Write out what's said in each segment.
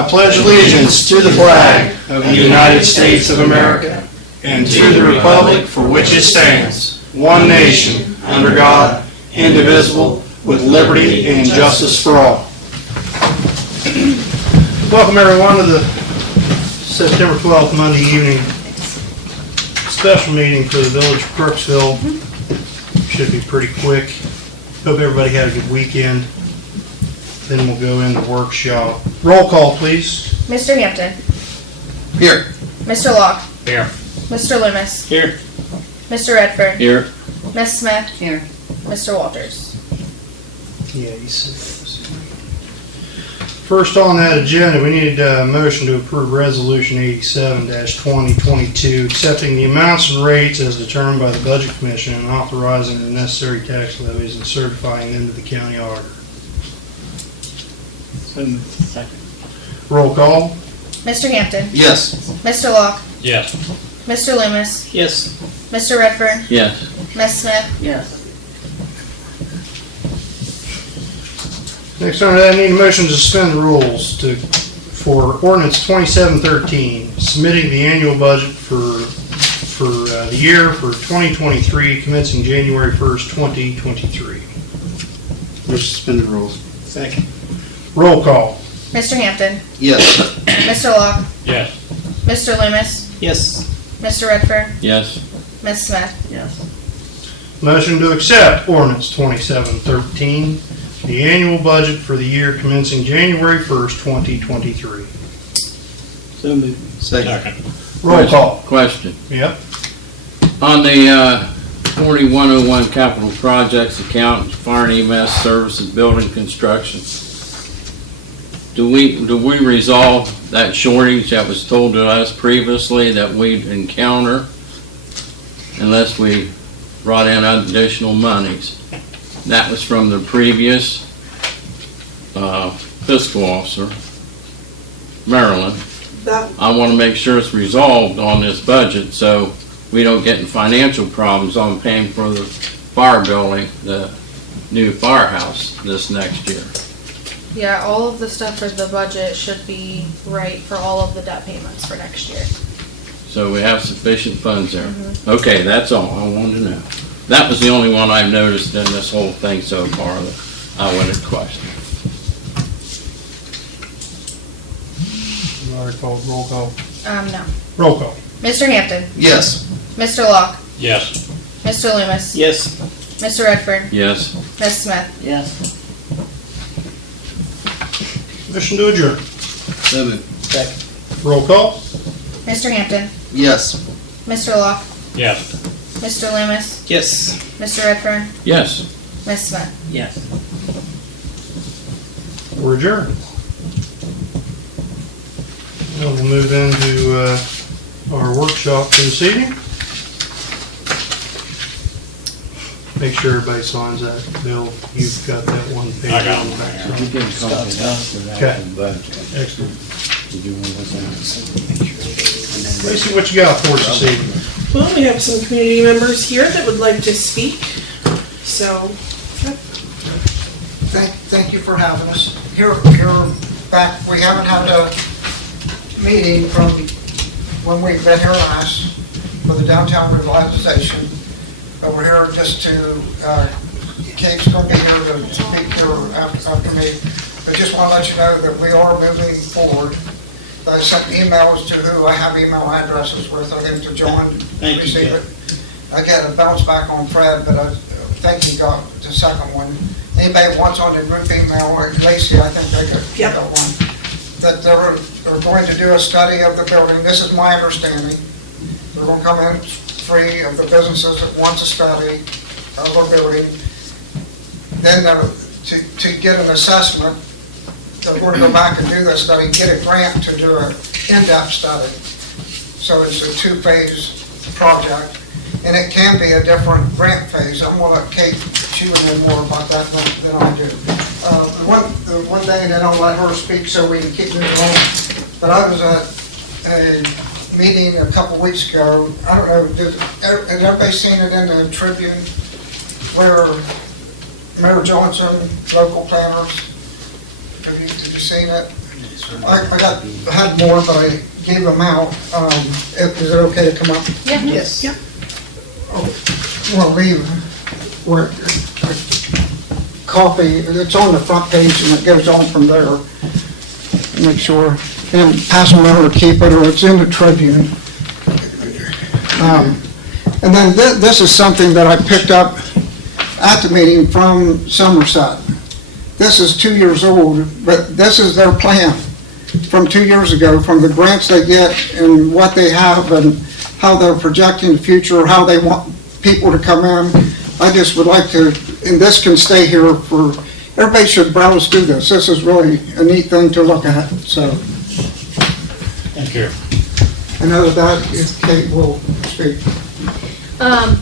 I pledge allegiance to the flag of the United States of America and to the republic for which it stands, one nation, under God, indivisible, with liberty and justice for all. Welcome everyone to the September 12th Monday evening special meeting for the Village of Crooksville. Should be pretty quick. Hope everybody had a good weekend. Then we'll go into workshop. Roll call, please. Mr. Hampton. Here. Mr. Locke. Here. Mr. Loomis. Here. Mr. Redford. Here. Ms. Smith. Here. Mr. Walters. Yeah, you said. First on that agenda, we need a motion to approve Resolution 87-2022, accepting the amounts and rates as determined by the Budget Commission and authorizing the necessary tax levies and certifying them to the county auditor. Second. Roll call. Mr. Hampton. Yes. Mr. Locke. Yes. Mr. Loomis. Yes. Mr. Redford. Yes. Ms. Smith. Yes. Next on that, I need a motion to suspend the rules for ordinance 2713, submitting the annual budget for the year for 2023, commencing January 1st, 2023. We'll suspend the rules. Second. Roll call. Mr. Hampton. Yes. Mr. Locke. Yes. Mr. Loomis. Yes. Mr. Redford. Yes. Ms. Smith. Yes. Motion to accept ordinance 2713, the annual budget for the year commencing January 1st, 2023. So moved. Second. Roll call. Question. Yep. On the 4101 capital projects account, fire and EMS services, building construction, do we resolve that shortage that was told to us previously that we'd encounter unless we brought in additional monies? That was from the previous fiscal officer, Maryland. I want to make sure it's resolved on this budget so we don't get in financial problems on paying for the fire building, the new firehouse this next year. Yeah, all of the stuff for the budget should be right for all of the debt payments for next year. So we have sufficient funds there. Okay, that's all I wanted to know. That was the only one I've noticed in this whole thing so far that I wanted to question. Roll call. No. Roll call. Mr. Hampton. Yes. Mr. Locke. Yes. Mr. Loomis. Yes. Mr. Redford. Yes. Ms. Smith. Yes. Motion to adjourn. So moved. Second. Roll call. Mr. Hampton. Yes. Mr. Locke. Yes. Mr. Loomis. Yes. Mr. Redford. Yes. Ms. Smith. Yes. We're adjourned. Now we'll move into our workshop for this evening. Make sure everybody signs that. Bill, you've got that one page I got on it. the back. You can copy that for the Okay. actual budget. Excellent. Did you want to listen? Tracy, what you got for us this evening? Well, we have some community members here that would like to speak, so. Thank you for having us. Here back, we haven't had a meeting from when we've been here last for the downtown revitalization. But we're here just to, Kate's going to be here to speak here after me. But just want to let you know that we are moving forward. I sent emails to who I have email addresses with, I think to John to receive it. I get a bounce back on Fred, but I think he got the second one. Anybody wants on the group email, or Lacey, I think they got one. That they're going to do a study of the building. This is my understanding. They're going to come in free of the businesses that want to study of our building. Then to get an assessment, they're going to go back and do that study, get a grant to do an in-depth study. So it's a two-phase project. And it can be a different grant phase. I'm going to let Kate, she would know more about that than I do. The one thing, and then I'll let her speak so we can keep moving on. But I was at a meeting a couple weeks ago. I don't know, has everybody seen it in the Tribune where Mayor Johnson, local planners, have you seen it? had more, but I gave them out. Is it okay to come up? Yeah. Yes. Yeah. We'll leave where copy, it's on the front page and it goes on from there. Make sure, and pass them over to keep it, or it's in the Tribune. And then this is something that I picked up at the meeting from Somerset. This is 2 years old, but this is their plan from 2 years ago, from the grants they get and what they have and how they're projecting the future, how they want people to come in. I just would like to, and this can stay here for, everybody should browse through this. This is really a neat thing to look at, so. Thank you. I know that if Kate will speak.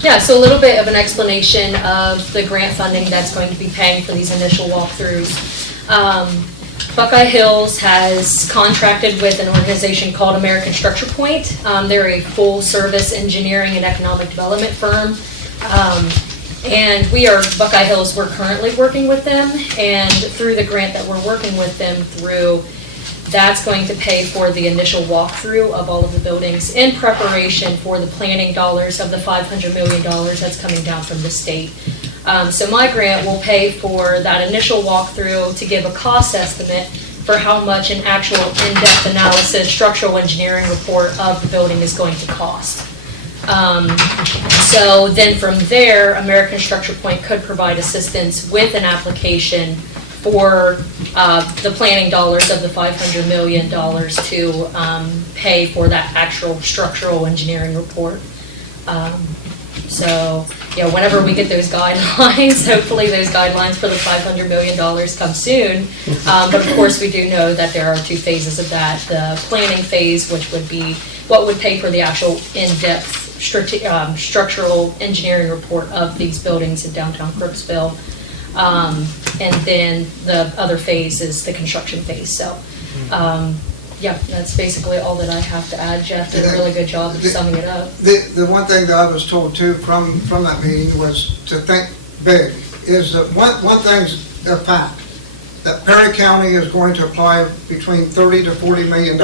Yeah, so a little bit of an explanation of the grant funding that's going to be paying for these initial walkthroughs. Buckeye Hills has contracted with an organization called American Structure Point. They're a full-service engineering and economic development firm. And Buckeye Hills, we're currently working with them, and through the grant that we're working with them through, that's going to pay for the initial walkthrough of all of the buildings in preparation for the planning dollars of the $500 million that's coming down from the state. So my grant will pay for that initial walkthrough to give a cost estimate for how much an actual in-depth analysis, structural engineering report of the building is going to cost. So then from there, American Structure Point could provide assistance with an application for the planning dollars of the $500 million to pay for that actual structural engineering report. So, yeah, whenever we get those guidelines, hopefully those guidelines for the $500 million come soon. But of course, we do know that there are two phases of that. The planning phase, which would be what would pay for the actual in-depth structural engineering report of these buildings in downtown Crooksville. And then the other phase is the construction phase. So, yeah, that's basically all that I have to add. Jeff did a really good job of summing it up. The one thing that I was told too from that meeting was to think big. Is that one thing's a fact, that Perry County is going to apply between $30 to $40 million.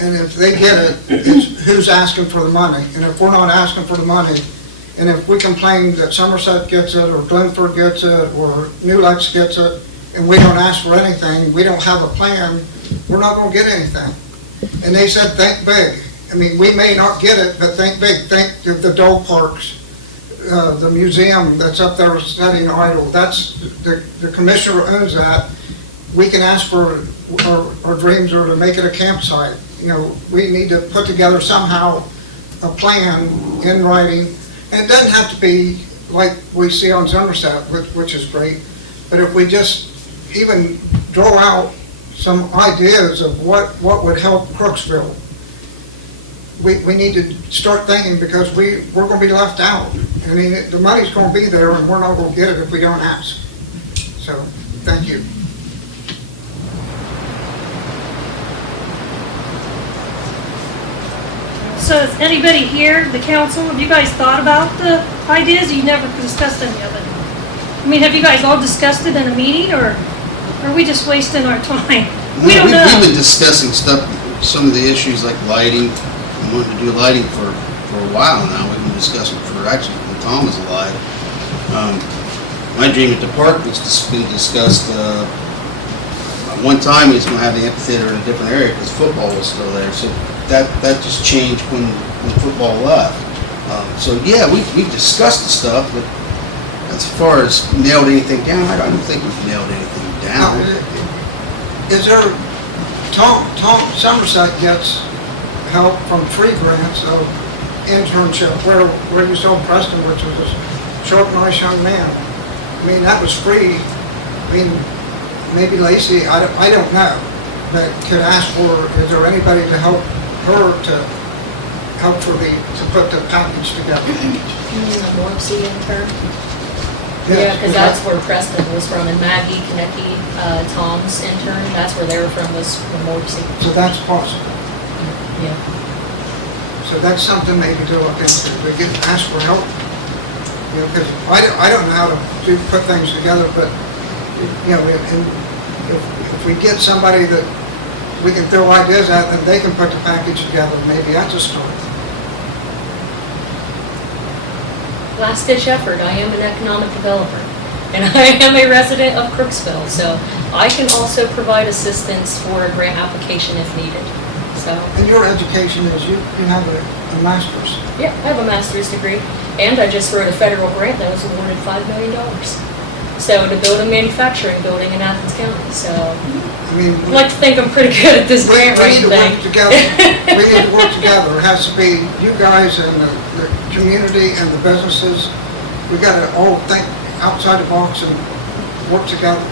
And if they get it, it's who's asking for the money. And if we're not asking for the money, and if we complain that Somerset gets it, or Glenford gets it, or New Lex gets it, and we don't ask for anything, we don't have a plan, we're not going to get anything. And they said, think big. I mean, we may not get it, but think big. Think of the dog parks, the museum that's up there studying idle. That's, the commissioner owns that. We can ask for, our dreams are to make it a campsite. You know, we need to put together somehow a plan in writing. And it doesn't have to be like we see on Somerset, which is great. But if we just even draw out some ideas of what would help Crooksville, we need to start thinking, because we're going to be left out. I mean, the money's going to be there, and we're not going to get it if we don't ask. So, thank you. So has anybody here, the council, have you guys thought about the ideas? You never discussed any of it. I mean, have you guys all discussed it in a meeting, or are we just wasting our time? We don't know. We've been discussing stuff, some of the issues like lighting. We wanted to do lighting for a while now. We've been discussing for actually when Tom was alive. My dream at the park was been discussed. One time he was going to have the amphitheater in a different area because football was still there. So that just changed when football left. So yeah, we've discussed the stuff, but as far as nailed anything down, I don't think we've nailed anything down. Is there, Tom Somerset gets help from free grants of internship, where you saw Preston, which was a short, nice young man. I mean, that was free. I mean, maybe Lacey, I don't know, but could ask for, is there anybody to help her to put the package together? The Morpsey intern. Yeah, because that's where Preston was from, and Maggie Konecki, Tom's intern, that's where they were from, was from Morpsey. So that's possible. Yeah. So that's something maybe to look into. We can ask for help. You know, because I don't know how to put things together, but, you know, and if we get somebody that we can throw ideas at, then they can put the package together, maybe that's a start. Last ditch effort, I am an economic developer, and I am a resident of Crooksville, so I can also provide assistance for a grant application if needed, so. And your education is, you have a master's. Yeah, I have a master's degree, and I just wrote a federal grant that was awarded $5 million. So to build a manufacturing building in Athens County, so I mean, I'd like to think I'm pretty good at this grant we writing need to thing. work together. We need to work together. It has to be you guys and the community and the businesses. We gotta all think outside the box and work together.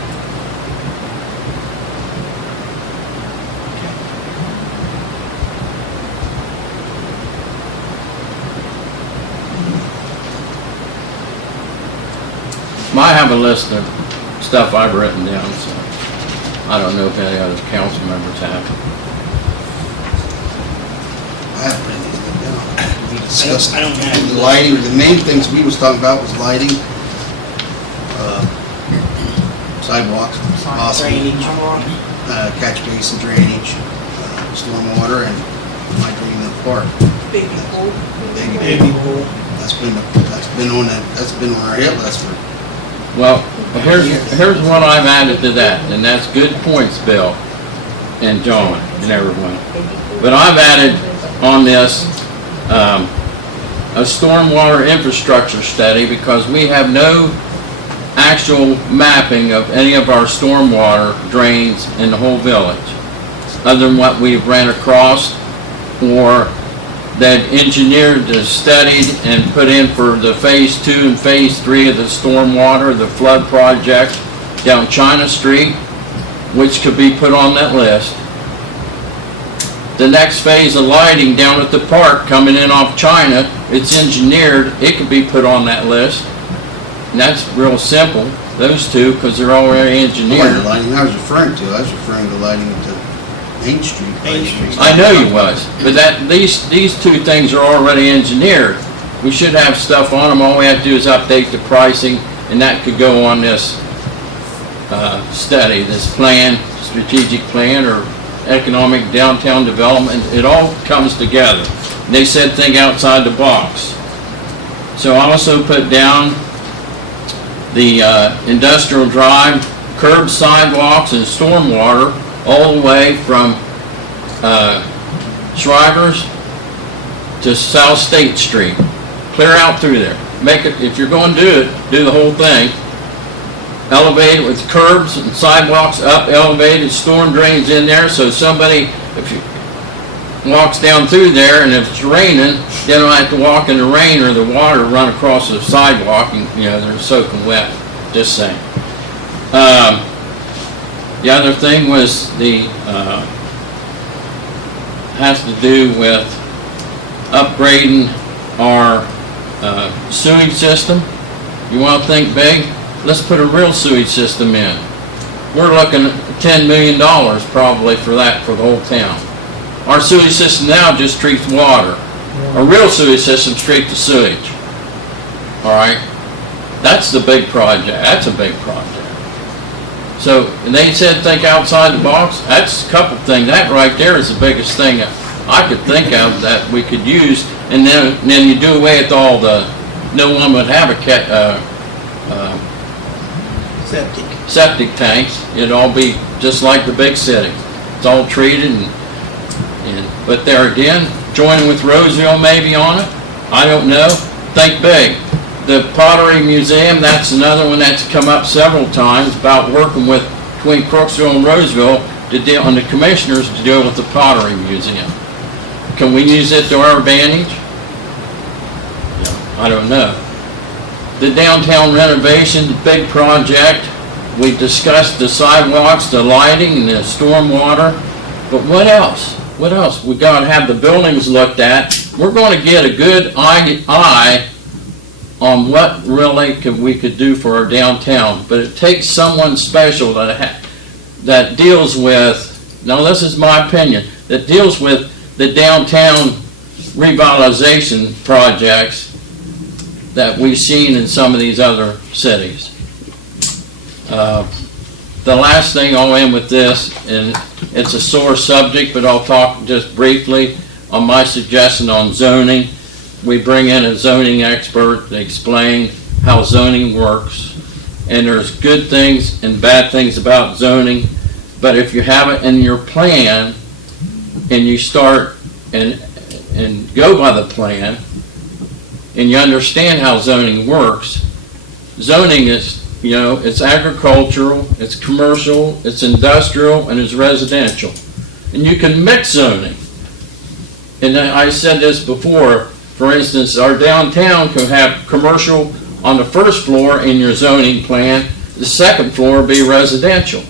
I have a list of stuff I've written down, so I don't know if any other council members have. I have written these down. We discussed I don't have the lighting, the main things we was talking about was lighting, sidewalks, possible, Drainage. catch basin drainage, stormwater, and my dream of the park. Baby pool. Baby pool. That's been on our hit list for. Well, here's what I've added to that, and that's good points, Bill and John and everyone. But I've added on this a stormwater infrastructure study because we have no actual mapping of any of our stormwater drains in the whole village, other than what we've ran across or that engineered, studied, and put in for the phase 2 and phase 3 of the stormwater, the flood project down China Street, which could be put on that list. The next phase of lighting down at the park coming in off China, it's engineered, it could be put on that list. And that's real simple, those two, because they're already engineered. Lighting I was referring to, I was referring to lighting to Main Street. I know you was, but these two things are already engineered. We should have stuff on them, all we have to do is update the pricing, and that could go on this study, this plan, strategic plan, or economic downtown development. It all comes together. They said think outside the box. So I also put down the industrial drive, curb sidewalks and stormwater all the way from Shriver's to South State Street. Clear out through there. Make it, if you're going to do it, do the whole thing. Elevate it with curbs and sidewalks up, elevated, storm drains in there, so somebody, if you walks down through there and if it's raining, they don't have to walk in the rain or the water run across the sidewalk and, they're soaking wet. Just saying. The other thing was has to do with upgrading our sewage system. You want to think big? Let's put a real sewage system in. We're looking at $10 million probably for that for the whole town. Our sewage system now just treats water. A real sewage system treats the sewage. All right? That's the big project. That's a big project. So, and they said think outside the box. That's a couple things. That right there is the biggest thing that I could think of that we could use. And then you do away with all the, no one would have a septic tanks. It'd all be just like the big city. It's all treated but there again, joining with Roseville maybe on it. I don't know. Think big. The Pottery Museum, that's another one that's come up several times about working with between Crooksville and Roseville to deal on the commissioners to deal with the Pottery Museum. Can we use it to our advantage? I don't know. The downtown renovation, big project. We discussed the sidewalks, the lighting, and the stormwater. But what else? What else? We got to have the buildings looked at. We're going to get a good eye on what really we could do for our downtown. But it takes someone special that deals with, now this is my opinion, that deals with the downtown revitalization projects that we've seen in some of these other cities. the last thing I'll end with this, and it's a sore subject, but I'll talk just briefly on my suggestion on zoning. We bring in a zoning expert to explain how zoning works, and there's good things and bad things about zoning, but if you have it in your plan and you start and go by the plan and you understand how zoning works, zoning is, you know, it's agricultural, it's commercial, it's industrial, and it's residential. And you can mix zoning. And I said this before, for instance, our downtown can have commercial on the first floor in your zoning plan, the second floor be residential.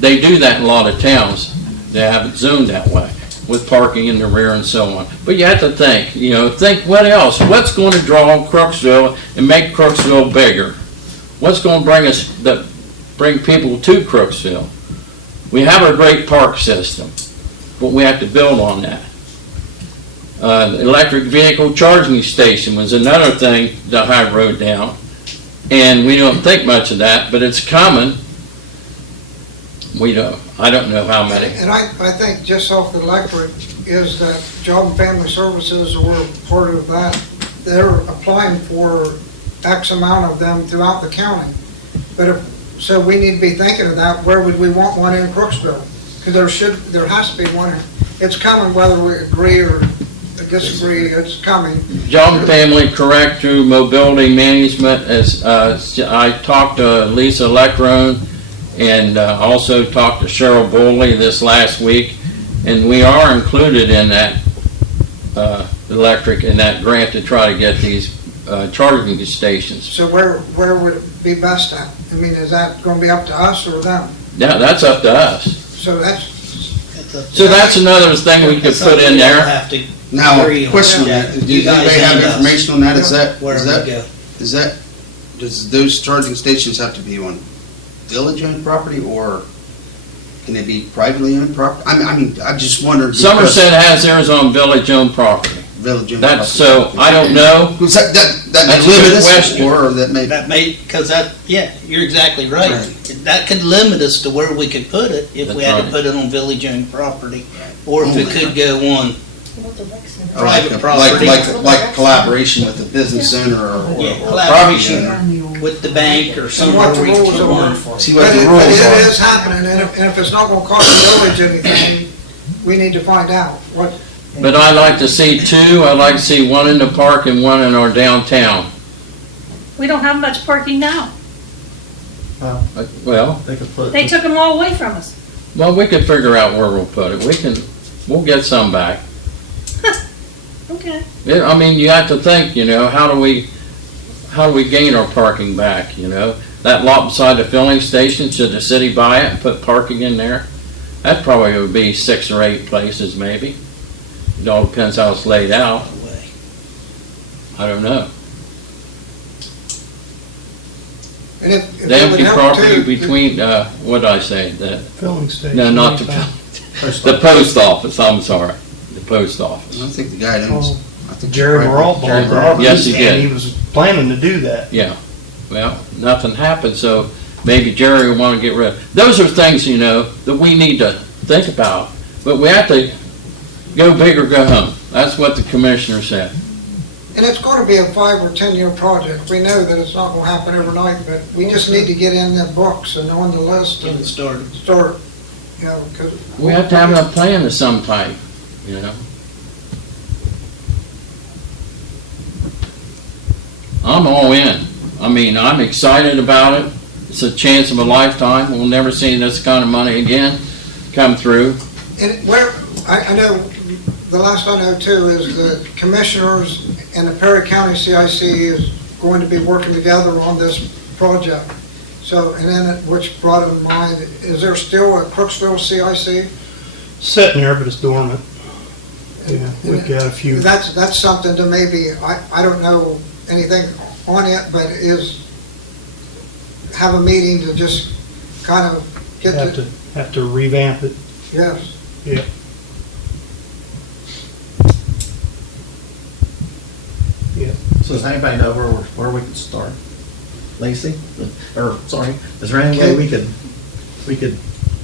They do that in a lot of towns. They have it zoned that way, with parking in the rear and so on. But you have to think, you know, think what else? What's going to draw Crooksville and make Crooksville bigger? What's going to bring people to Crooksville? We have a great park system, but we have to build on that. Electric vehicle charging station was another thing that I wrote down, and we don't think much of that, but it's coming. I don't know how many. And I think just off the electric is that Job and Family Services were part of that. They're applying for X amount of them throughout the county. So we need to be thinking of that. Where would we want one in Crooksville? Because there has to be one. It's coming whether we agree or disagree, it's coming. Job and Family Correct through Mobility Management, as I talked to Lisa Leckrone and also talked to Cheryl Boley this last week, and we are included in that electric, in that grant to try to get these charging stations. So where would it be best at? I mean, is that going to be up to us or them? Yeah, that's up to us. So that's another thing we could put in there. Now, Agree on question, that. does You guys anybody have and us. information on that? Where we go. Does those charging stations have to be on village-owned property, or can they be privately owned property? I mean, I just wondered. Somerset has theirs on village-owned property. Village-owned That's, property. so, I don't know. Was that That's may a limit good us, question. or that may, That may, because you're exactly right. That could limit us to where we could put it if we That's had to right. put it on village-owned property, or if it could go on. like, property. like collaboration with the business owner or Collaboration property owner. with the bank or And somewhere what the where you rules can are. learn. See But what the it rules is are. happening, and if it's not going to cost the village anything, we need to find out what. But I'd like to see two. I'd like to see one in the park and one in our downtown. We don't have much parking now. Well, They took them all away from us. we could figure out where we'll put it. We'll get some back. Okay. Yeah, I mean, you have to think, you know, how do we gain our parking back, you know? That lot beside the filling station, should the city buy it and put parking in there? That probably would be 6 or 8 places maybe. It all depends how it's laid out. I don't know. And if The it would empty help property too, between, what did I say? Filling station. No, not the, the post office, I'm sorry. The post I office. don't think the guy that owns. I think Jerry it's Morrell private. bought it. Yes, he did. And he was planning to do that. Yeah. Well, nothing happened, so maybe Jerry will want to get rid of. Those are things, you know, that we need to think about. But we have to go big or go home. That's what the commissioner said. and it's going to be a 5 or 10 year project. We know that it's not going to happen overnight, but we just need to get in the books and on the list Get and it started. start, you know, because. We have to have a plan of some type, you know. I'm all in. I mean, I'm excited about it. It's a chance of a lifetime. We'll never see this kind of money again come through. And where, I know, the last I know too is the commissioners and the Perry County CIC is going to be working together on this project. So, and then, which brought in mind, is there still a Crooksville CIC? Sitting there, but it's dormant. Yeah, we've got a few. That's something to maybe, I don't know anything on it, but have a meeting to just kind of get Have to revamp it. yes. Yeah. So does anybody know where we can start? Lacey, or, sorry, is there any way we could,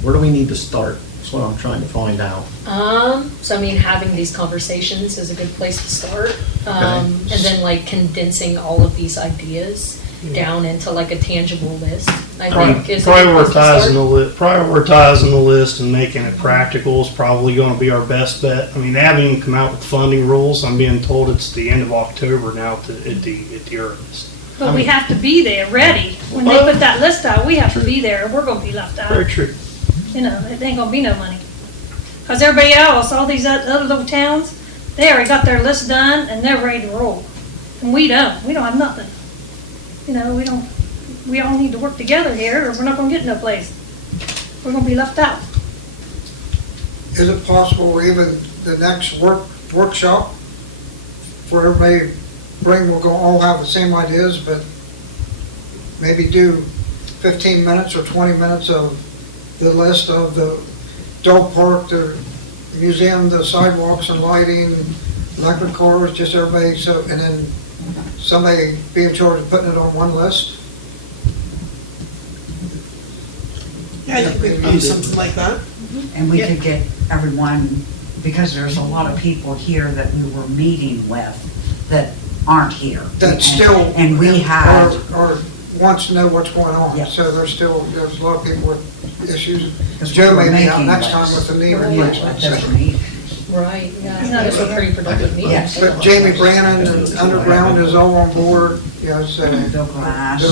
where do we need to start? That's what I'm trying to find out. So I mean, having these conversations is a good place to start. And then like condensing all of these ideas down into like a tangible list, I think is a good place to start. Prioritizing the list and making it practical is probably gonna be our best bet. I mean, they haven't even come out with funding rules. I'm being told it's the end of October now at the earliest. But we have to be there, ready. When they put that list out, we have to be there, or we're gonna be left out. Very true. You know, it ain't gonna be no money. Cause everybody else, all these other little towns, they already got their list done and they're ready to roll. And we don't have nothing. You know, we all need to work together here or we're not gonna get no place. We're gonna be left out. Is it possible even the next workshop for everybody we'll go all have the same ideas, but maybe do 15 minutes or 20 minutes of the list of the dog park, the museum, the sidewalks and lighting, electric cars, just everybody, so, and then somebody be in charge of putting it on one list? Yeah, I think we could do something like that. And we could get everyone, because there's a lot of people here that we were meeting with that aren't here. That still. And we had. Or wants to know what's going on, Yeah. so there's a lot of people with issues. Because Joe we were may be out making next lists. time with the knee Yeah, replacement. at those meetings. Right, yeah, those were pretty productive meetings. Yes. But Jamie Brannon and Underground is all on board, you know, so. Bill Glass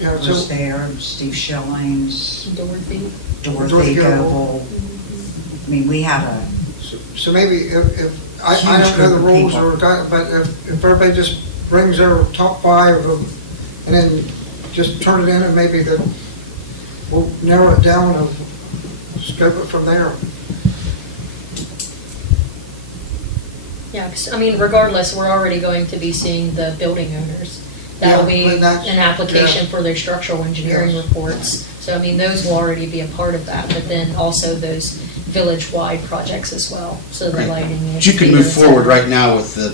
Yeah, was so, there, Steve Schillings, Dorothy. Dorothy Goebel. I mean, we had a, so maybe if I don't know the rules or, but if everybody just brings their top 5 and then just turn it in and maybe we'll narrow it down and scope it from there. Yeah, 'cause, I mean, regardless, we're already going to be seeing the building owners. That'll Yeah, be but that's- an application yeah. for their structural engineering Yes. reports. So, I mean, those will already be a part of that, but then also those village-wide projects as well, so the Right. lighting. But you can move forward right now with the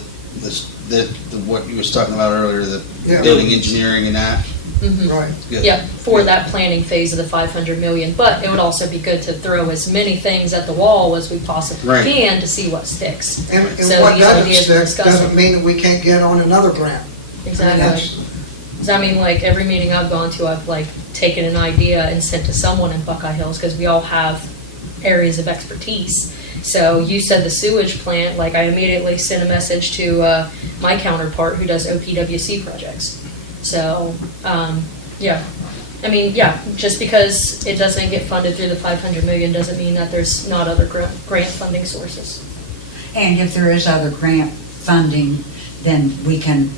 what you was talking about earlier, the Yeah. building engineering and that. Mhm. Right. Good. Yeah, for that planning phase of the 500 million, but it would also be good to throw as many things at the wall as we possibly Right. can to see what sticks. And So what these doesn't ideas we're stick discussing. doesn't mean that we can't get on another grant. Exactly. That's- 'Cause I mean, like, every meeting I've gone to, I've like taken an idea and sent to someone in Buckeye Hills, because we all have areas of expertise. So you said the sewage plant, like, I immediately sent a message to my counterpart who does OPWC projects. So, yeah. I mean, yeah, just because it doesn't get funded through the 500 million doesn't mean that there's not other grant funding sources. and if there is other grant funding, then we can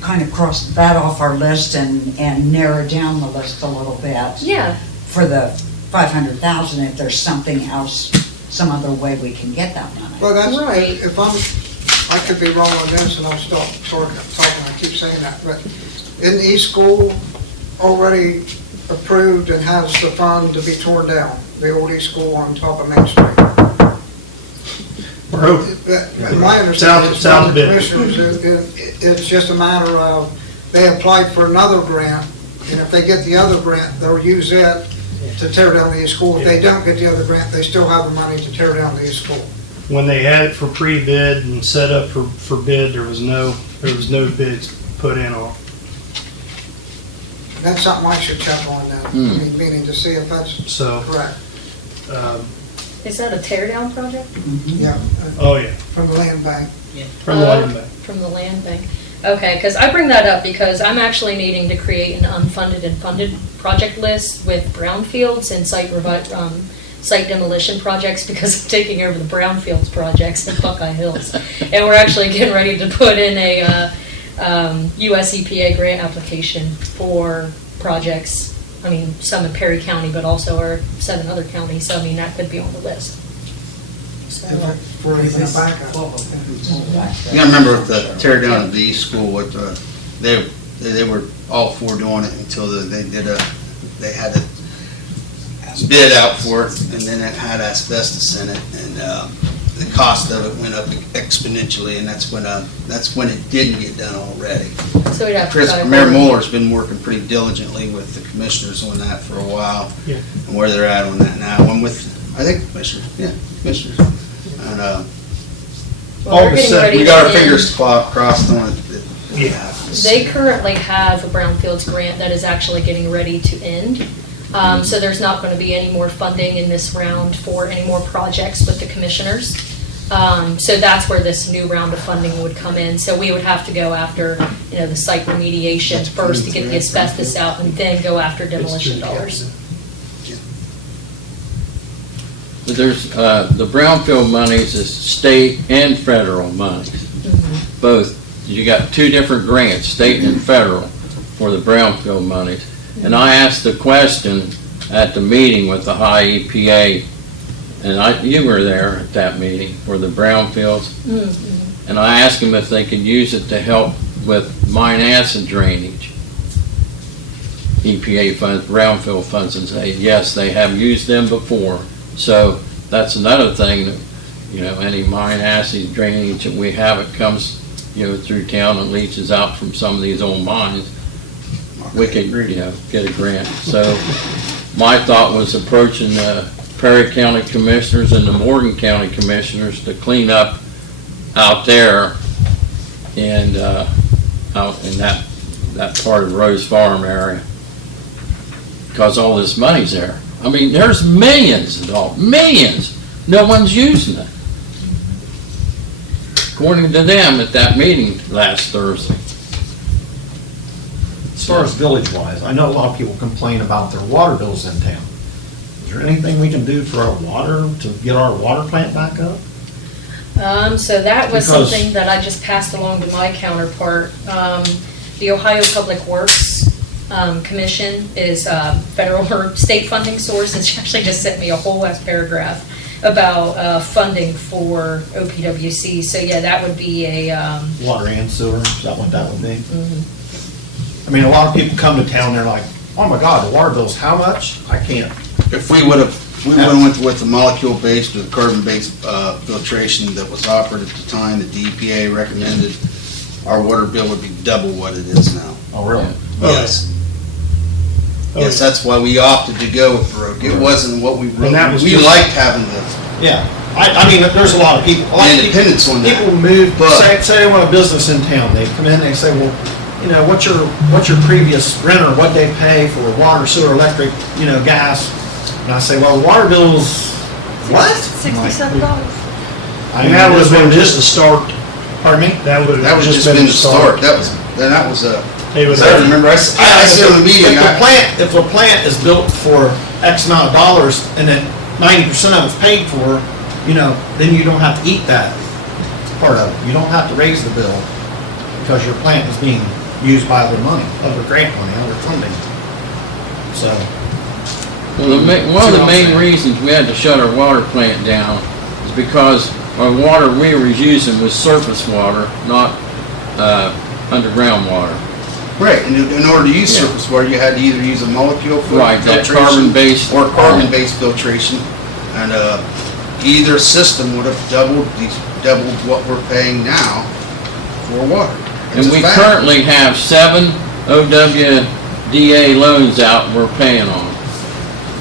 kind of cross that off our list and narrow down the list a little bit. Yeah. For the 500,000, if there's something else, some other way we can get that money. Well, that's, Right. if I could be wrong on this and I'll stop talking, I keep saying that, but isn't the East School already approved and has the fund to be torn down? The old East School on top of Main Street? We're hoping. My understanding is South from the bid. commissioners, it's just a matter of, they applied for another grant, and if they get the other grant, they'll use it to tear down the East School. If they don't get the other grant, they still have the money to tear down the East School. When they had it for pre-bid and set up for bid, there was no bids put in on it. That's something I should check on now, meaning to see if that's So, correct. Is that a tear down project? Yeah, oh yeah, from the land bank. from the land bank. From the land bank. Okay, because I bring that up because I'm actually needing to create an unfunded and funded project list with brownfields and site demolition projects, because I'm taking over the brownfields projects in Buckeye Hills. And we're actually getting ready to put in a US EPA grant application for projects. I mean, some in Perry County, but also our 7 other counties, so I mean, that could be on the list. So, For even a backup. You gotta remember with the tear down of the East School, what they were all for doing it until they had a bid out for it, and then it had asbestos in it, and the cost of it went up exponentially, and that's when it didn't get done already. So we'd have to. Mayor Muller's been working pretty diligently with the commissioners on that for a while. Yeah. And where they're at on that now, and with, I think, commissioners. And, Well, we're getting ready we got to our end. fingers crossed on it. Yeah. They currently have a brownfields grant that is actually getting ready to end. So there's not going to be any more funding in this round for any more projects with the commissioners. So that's where this new round of funding would come in. So we would have to go after, the site remediation first to get the asbestos out, and then go after demolition dollars. There's, the brownfield monies is state and federal monies. Both. You got two different grants, state and federal, for the brownfield monies. And I asked the question at the meeting with the high EPA, and you were there at that meeting for the brownfields. And I asked them if they could use it to help with mine acid drainage. EPA funds, brownfield funds, and say, yes, they have used them before. So that's another thing that, any mine acid drainage that we have, it comes, through town and leaches out from some of these old mines. We could, get a grant. So my thought was approaching the Perry County Commissioners and the Morgan County Commissioners to clean up out there and out in that part of Rose Farm area, because all this money's there. I mean, there's millions involved, millions. No one's using it. According to them at that meeting last Thursday. As far as village-wise, I know a lot of people complain about their water bills in town. Is there anything we can do for our water, to get our water plant back up? So that was Because- something that I just passed along to my counterpart. The Ohio Public Works Commission is federal or state funding source, and she actually just sent me a whole last paragraph about funding for OPWC. So yeah, that would be a Water and sewer, is that what that would be? I mean, a lot of people come to town, they're like, oh my God, the water bill's how much? I can't. If we went with the molecule-based or the carbon-based filtration that was offered at the time that the EPA recommended, our water bill would be double what it is now. Oh, really? Yes. Yes, that's why we opted to go with Baroque. It wasn't what we really, we liked having the Yeah, I mean, there's a lot of people. independence on that. People move, But- say they want a business in town, they come in and they say, well, what's your previous renter, what they pay for water, sewer, electric, gas? And I say, well, the water bill's, what? $67. I And that would have been just the start. Pardon me? That would That was just been the start. That was They would I remember, I said in the meeting, If the plant is built for X amount of dollars and then 90% of it's paid for, then you don't have to eat that part of it. You don't have to raise the bill because your plant is being used by other money, other grant money, other funding. So. Well, one of the main reasons we had to shut our water plant down is because our water we were using was surface water, not underground water. right, and in order to use surface water, you had to either use a molecule Right, that filtration carbon-based. or carbon-based filtration, and either system would have doubled what we're paying now for water. And we currently have 7 OWDA loans out we're paying on.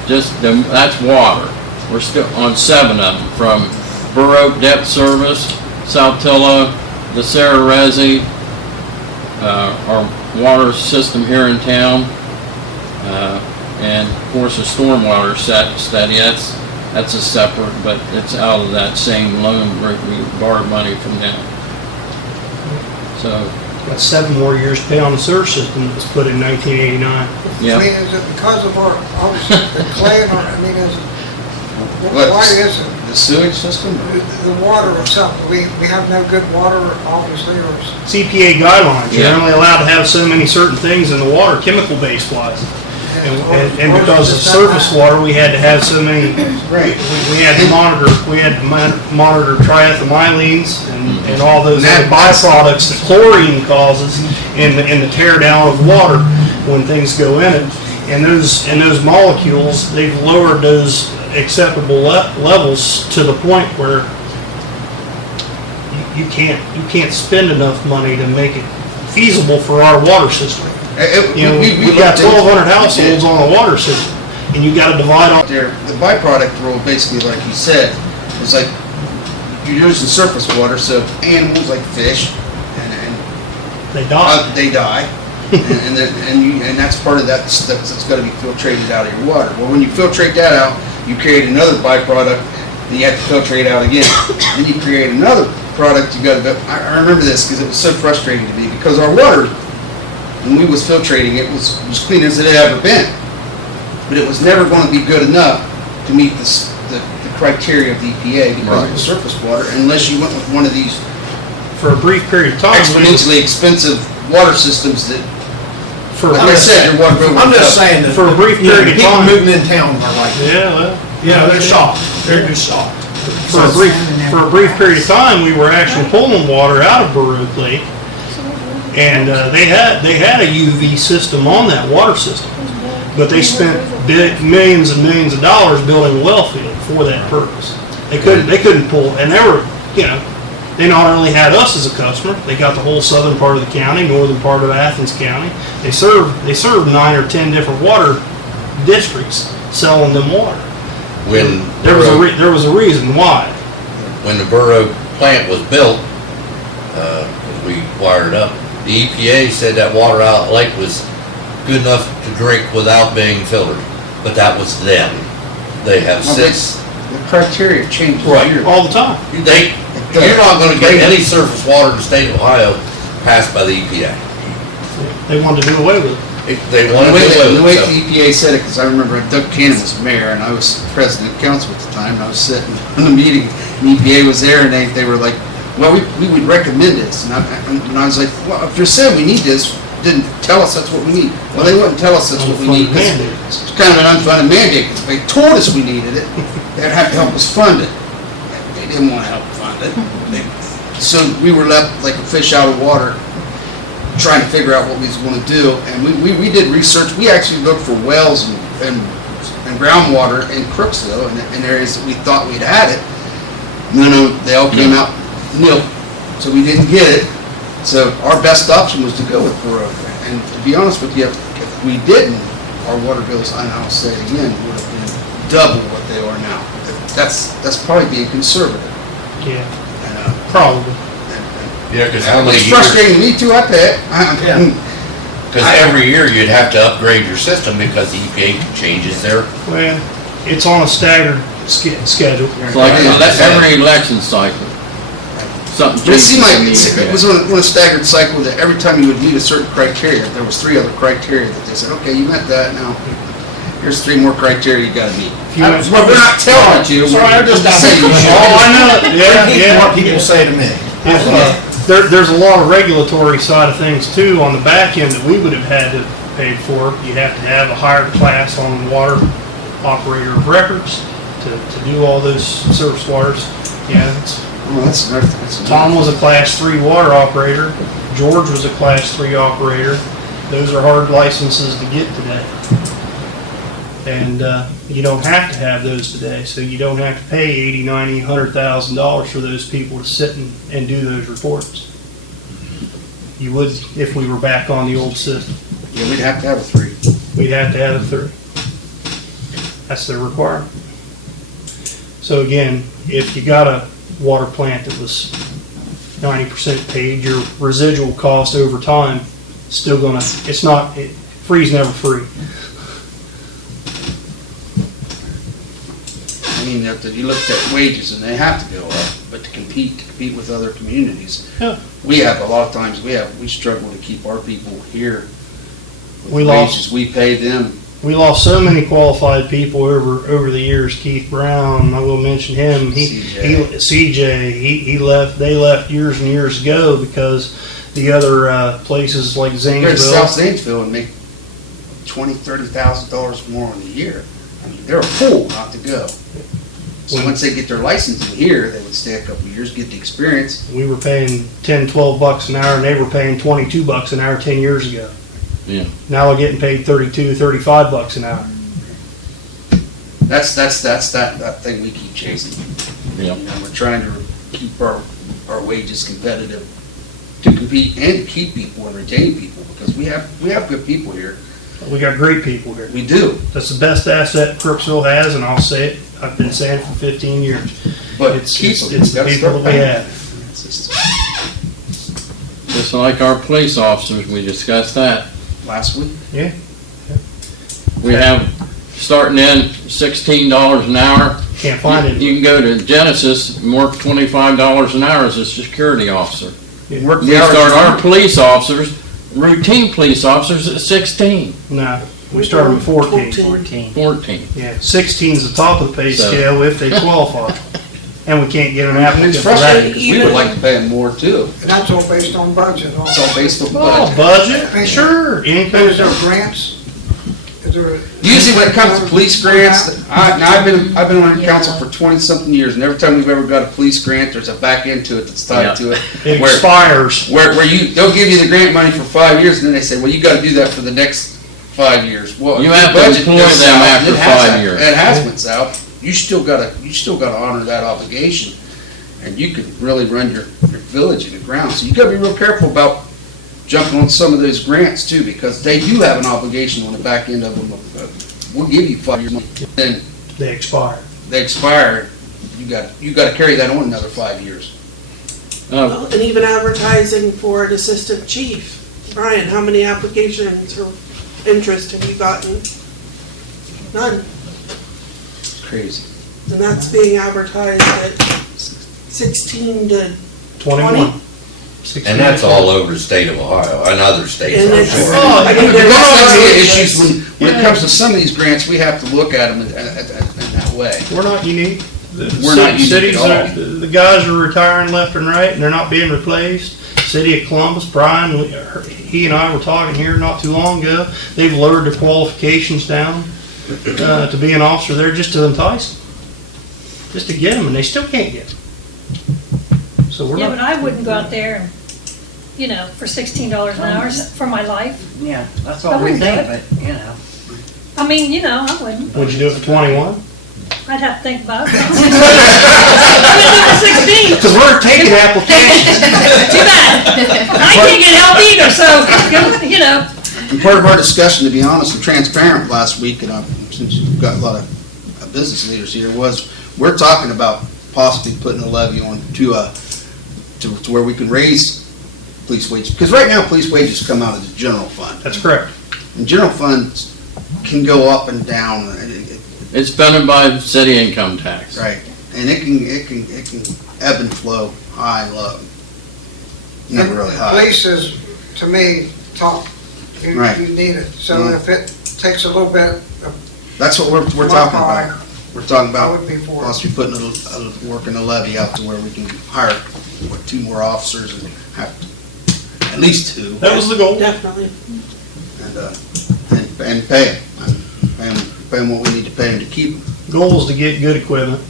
That's water. We're still on 7 of them, from Burr Debt Service, Saltillo, the Sarah Resi, our water system here in town, and of course a stormwater study. That's a separate, but it's out of that same loan where we borrowed money from them. So, Got 7 more years to pay on the sewer system that was put in 1989. yeah. I mean, is it because of our, obviously, the clay in our, I mean, why is it? The sewage system? The water itself, we have no good water, obviously, or CPA guidelines, you're Yeah. only allowed to have so many certain things in the water, chemical-based wise. And because of surface water, we had to have so many, we had to monitor triethylmylenes and all those other byproducts that chlorine causes in the tear down of water when things go in it. And those molecules, they've lowered those acceptable levels to the point where you can't spend enough money to make it feasible for our water system. You know, we've got 1,200 households on a water system, and you gotta divide out up. there. The byproduct rule, basically, like you said, is like you're using surface water, so animals like fish and They die. they die, and that's part of that stuff that's got to be filtrated out of your water. Well, when you filtrate that out, you create another byproduct, and you have to filtrate out again. Then you create another product. You got to. I remember this because it was so frustrating to me because our water, when we was filtrating, it was clean as it had ever been, but it was never going to be good enough to meet the criteria of the EPA because it was surface water, unless you went with one of these For a brief period of time. exponentially expensive water systems that, For like I said, your water bill I'm went just up. saying that. For a brief you know, period of people time. moving in town are like, Yeah, well. they're shocked. They're just shocked. For a brief period of time, we were actually pulling water out of Burr Lake, and they had a UV system on that water system, but they spent millions and millions of dollars building a well field for that purpose. They couldn't pull, and they were, you know, they not only had us as a customer, they got the whole southern part of the county, northern part of Athens County. They served 9 or 10 different water districts selling them water. When There was a reason why. when the Burr plant was built, we wired it up. The EPA said that water out of the lake was good enough to drink without being filtered, but that was then. They have Well, since. The criteria changes Right. yearly. All the time. You're not going to get any surface water in the state of Ohio passed by the EPA. They wanted to do away with it. They want to The way do the EPA said it, because I remember Doug Cannon was mayor and I was president of council at the time, and I was sitting in the meeting, and EPA was there, and they were like, well, we would recommend this, and I was like, well, if you're saying we need this, didn't tell us that's what we need. Well, they wouldn't tell us that's what we need, because it's kind of an unfunded mandate. If they told us we needed it, they'd have to help us fund it. They didn't want to help fund it. So we were left like a fish out of water, trying to figure out what we was going to do. And we did research. We actually looked for wells and groundwater in Crooksville, in areas that we thought we'd had it. No, they all came out nil. So we didn't get it. So our best option was to go with Burr. And to be honest with you, if we didn't, our water bills, and I'll say it again, would have been double what they are now. That's probably being conservative. Yeah, probably. Yeah, because how many It's years? frustrating to me too, I bet. Because every year you'd have to upgrade your system because the EPA changes their. Well, it's on a staggered schedule. It's like every election cycle. Something But it seemed like changes. it was on a staggered cycle that every time you would meet a certain criteria, there was 3 other criteria that they said, okay, you met that, now here's 3 more criteria you gotta meet. But we're not telling you. Sorry, I'm just saying. Oh, I know. Yeah. What people say to me. There's a lot of regulatory side of things too on the back end that we would have had to pay for. You have to have a higher class on water operator of records to do all those surface waters. Yeah, Tom was a class 3 water operator. George was a class 3 operator. Those are hard licenses to get today. And you don't have to have those today, so you don't have to pay $80,000, $90,000, $100,000 for those people to sit and do those reports. You would if we were back on the old system. Yeah, we'd have to have a 3. We'd have to have a 3. That's their requirement. So again, if you got a water plant that was 90% paid, your residual cost over time still gonna, free's never free. I mean, you look at wages and they have to go up, but to compete with other communities. Yeah. We have, a lot of times, we struggle to keep our people here with We the lost- wages we pay them. We lost so many qualified people over the years. Keith Brown, I will mention him. CJ, he left. They left years and years ago because the other places like Go to South Zanesville. Zanesville and make $20,000-$30,000 more in a year. I mean, they're a fool not to go. So once they get their licensing here, they would stay a couple of years, get the experience. We were paying $10-12 an hour, and they were paying $22 an hour 10 years ago. Yeah. Now we're getting paid $32-35 an hour. That's that thing we keep chasing. Yeah. You know, we're trying to keep our our wages competitive to compete and to keep people and retain people, because we have good people here. We got great people here. We do. That's the best asset Crooksville has, and I'll say it, I've been saying it for 15 years. But It's keep them. the Gotta people start that we paying. have. Just like our police officers, we discussed that. Last week. Yeah. We have, starting in $16 an hour. Can't find it. You can go to Genesis and work $25 an hour as a security officer. Work We the hours start you our want. police officers, routine police officers at 16, No, we started with 14. 14. Yeah, 16's the top of the pay So- scale if they qualify. And we can't get an And applicant it's for that. frustrating, because we would like to pay them more too. And that's all based on budget. It's all based on Oh, budget. budget, sure, income. Is there grants? Is there? Usually when it comes to police grants, I've been on council for 20-something years, and every time we've ever got a police grant, there's a back end to it that's tied to it. It Where- expires. Where they'll give you the grant money for 5 years, and then they say, well, you gotta do that for the next 5 years. Well, You if have your to budget employ goes them south, after it has 5 to- years. It has went south, you still gotta honor that obligation, and you could really run your village into the ground. So you gotta be real careful about jumping on some of those grants too, because they do have an obligation on the back end of them. We'll give you 5 years, then They expire. they expire, you gotta carry that on another 5 years. Well, and even advertising for an assistant chief. Brian, how many applications or interest have you gotten? None. It's crazy. And that's being advertised at 16 to 21. And that's all over the state of Ohio and other states, And I'm it's- sure. I mean, there's That's the also- issues when it comes to some of these grants, we have to look at them in that way. We're not unique. The We're not unique cities at all. are- the guys are retiring left and right, and they're not being replaced. City of Columbus, Brian, he and I were talking here not too long ago. They've lowered their qualifications down to be an officer there just to entice them, just to get them, and they still can't get them. So we're Yeah, but not. I wouldn't go out there and, you know, for $16 an hour for my life. Yeah, that's I all we wouldn't think, do but, it. you know. I mean, you know, I wouldn't. Would you do it for 21? I'd have to think about it. I wouldn't do it for 16. Because we're taking applications. Too bad. I can't get help either, so, you know. And part of our discussion, to be honest and transparent last week, and since we've got a lot of business leaders here, was we're talking about possibly putting a levy on to where we can raise police wages. Because right now, police wages come out of the general fund. That's correct. And general funds can go up and down. It's funded by city income tax. Right. And it can ebb and flow, high and low. Never really high. Police is, to me, top. Right. You need it. So if it takes a little bit, That's what we're talking about. We're talking I about would be for it. possibly putting working a levy out to where we can hire, 2 more officers and have at least 2. That was the goal. Definitely. And pay them what we need to pay them to keep them. Goal is to get good equipment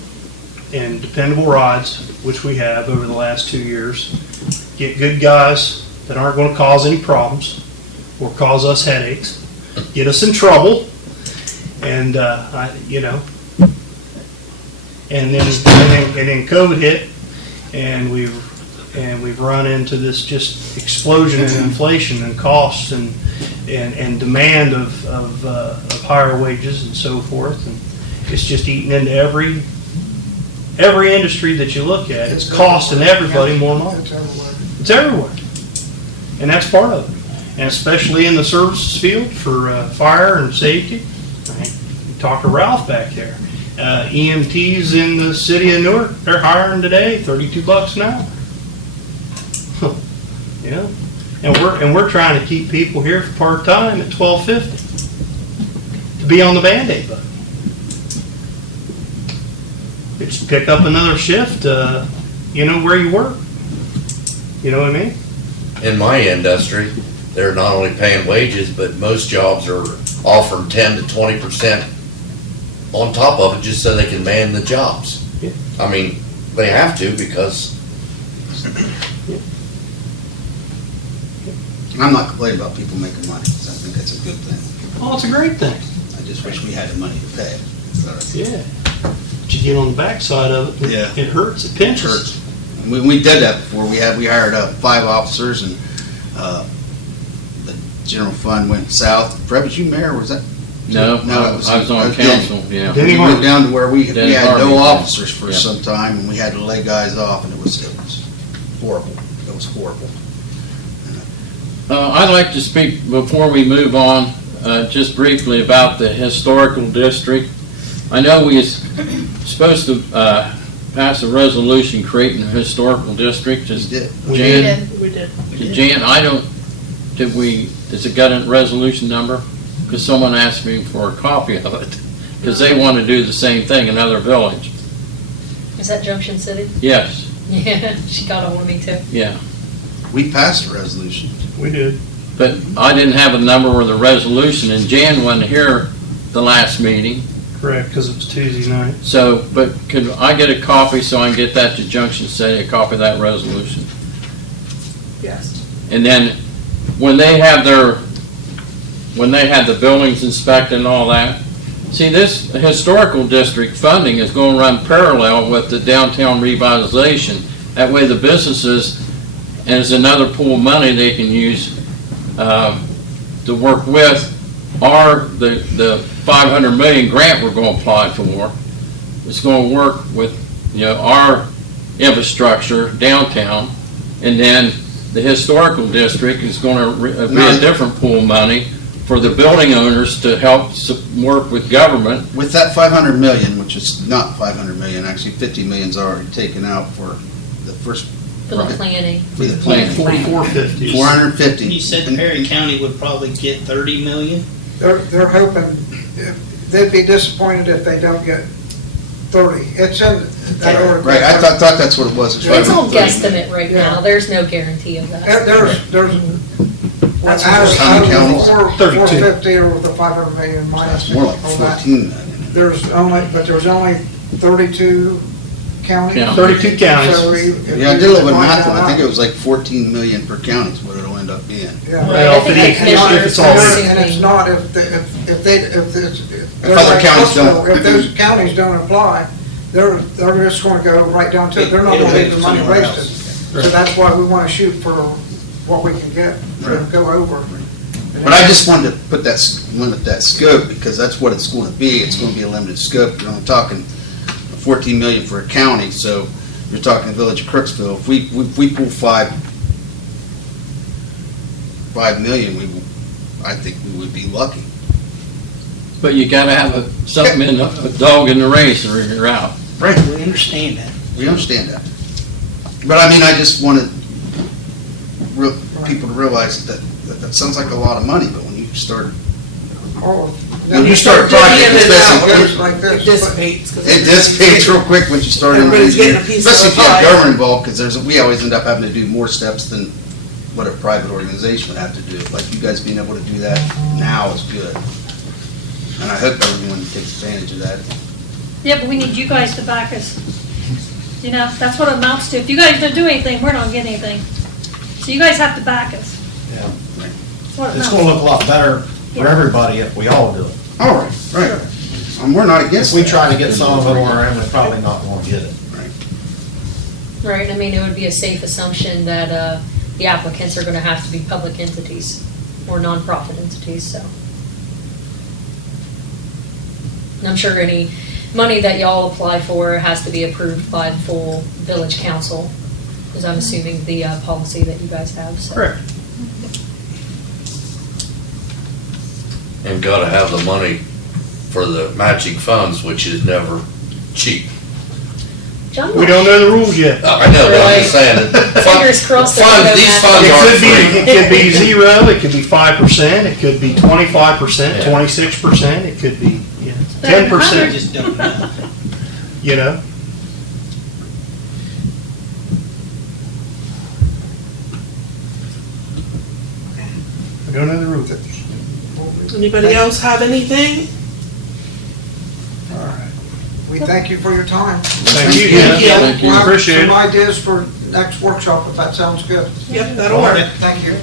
and dependable rides, which we have over the last 2 years. Get good guys that aren't going to cause any problems or cause us headaches, get us in trouble, and and then COVID hit, and we've run into this just explosion in inflation and costs and demand of higher wages and so forth, and it's just eating into every industry that you look at. It's costing everybody more money. It's everywhere. It's everywhere, and that's part of it, and especially in the services field for fire and safety. Talk to Ralph back there. EMTs in the city of Newark, they're hiring today $32 an hour. Yeah, and we're trying to keep people here for part time at $12.50 to be on the Band-Aid budget. It's pick up another shift, where you work. You know what I mean? In my industry, they're not only paying wages, but most jobs are offering 10 to 20% on top of it just so they can man the jobs. Yeah. I mean, they have to because I'm not complaining about people making money, because I think that's a good thing. Oh, it's a great thing. I just wish we had the money to pay. Yeah. But you get on the backside of it, Yeah. it hurts, it pinches. Hurts. We did that before. We hired 5 officers, and the general fund went south. Fred, was you mayor, or was that? No, it was. I was on council, yeah. We went down to where we had Harvey, no yeah. officers for Yeah. some time, and we had to lay guys off, and it was horrible. It was horrible. I'd like to speak, before we move on, just briefly about the historical district. I know we was supposed to pass a resolution creating a historical district. Just did. Jan, We did. Jan, does it got a resolution number? Because someone asked me for a copy of it, because they want to do the same thing in another village. Is that Junction City? Yes, Yeah, she got a hold of me too. yeah. We passed a resolution. We did. But I didn't have a number or the resolution, and Jan wasn't here the last meeting. Correct, because it was Tuesday night. So, but could I get a copy so I can get that to Junction City, a copy of that resolution? Yes. And then, when they had the buildings inspected and all that, see, this historical district funding is going to run parallel with the downtown revitalization. That way the businesses, and it's another pool of money they can use to work with, or the 500 million grant we're going to apply for. It's going to work with, our infrastructure downtown, and then the historical district is going to be a different pool of money for the building owners to help work with government. With that 500 million, which is not 500 million, actually 50 million's already taken out for the first. For the planning. For the planning. 450. 450. You said Perry County would probably get 30 million? They're hoping, they'd be disappointed if they don't get 30. It's in that order. Right, I thought that's what it was. It's all guesstimate right now. There's no guarantee of that. There's, That's out of Some counties. 450 or the 500 million minus It's more like all that. 14 million. There's only 32 counties. Yeah. 32 counties. So if Yeah, I you did a little bit of divide math, that and I think out, it was like 14 million per county is what it'll end up being. Yeah. Well, I think if the it- if commissioners it's all- are And it's assuming- not if other counties don't- If those counties don't apply, they're just gonna go right down to it. They're not gonna leave the money Somewhere wasted. else. So that's why we wanna shoot for what we can get, to Right. go over. But I just wanted to limit that scope, because that's what it's going to be. It's going to be a limited scope. You're only talking 14 million for a county, so you're talking the village of Crooksville. If we pull 5 million, I think we would be lucky. But you gotta have a dog in the race or you're out. Right. We understand that. We understand that. But I mean, I just wanted people to realize that sounds like a lot of money, but when you start When you start talking, It especially, like It this. dissipates. 'cause it dissipates real quick once you start. Everybody's getting a piece of Especially if you the have pie. government involved, because we always end up having to do more steps than what a private organization would have to do. Like you guys being able to do that now is good. And I hope everyone takes advantage of that. Yeah, but we need you guys to back us. That's what it amounts to. If you guys don't do anything, we're not getting anything. So you guys have to back us. Yeah. That's what it It's amounts gonna to. look a lot better for everybody if we all do it. All right, right. We're not against If we that. try to get some of it on our own, we're probably not gonna get it. Right, I mean, it would be a safe assumption that the applicants are gonna have to be public entities or nonprofit entities, so. And I'm sure any money that y'all apply for has to be approved by the full village council, because I'm assuming the policy that you guys have, so. Correct. And gotta have the money for the matching funds, which is never cheap. John, We don't know the rules yet. I know, but I'm just saying. that Fingers crossed that funds- they don't These have- funds aren't free. It could be 0, it could be 5%, it could be 25%, Yeah. 26%, it could be, I 10%, just don't know. you know? I don't know the rules. Anybody else have anything? All right. We thank you for your time. Thank you, Thank you. Jen. Thank you. We'll have Appreciate some it. ideas for next workshop, if that sounds good. Yep, that'll work. Thank you.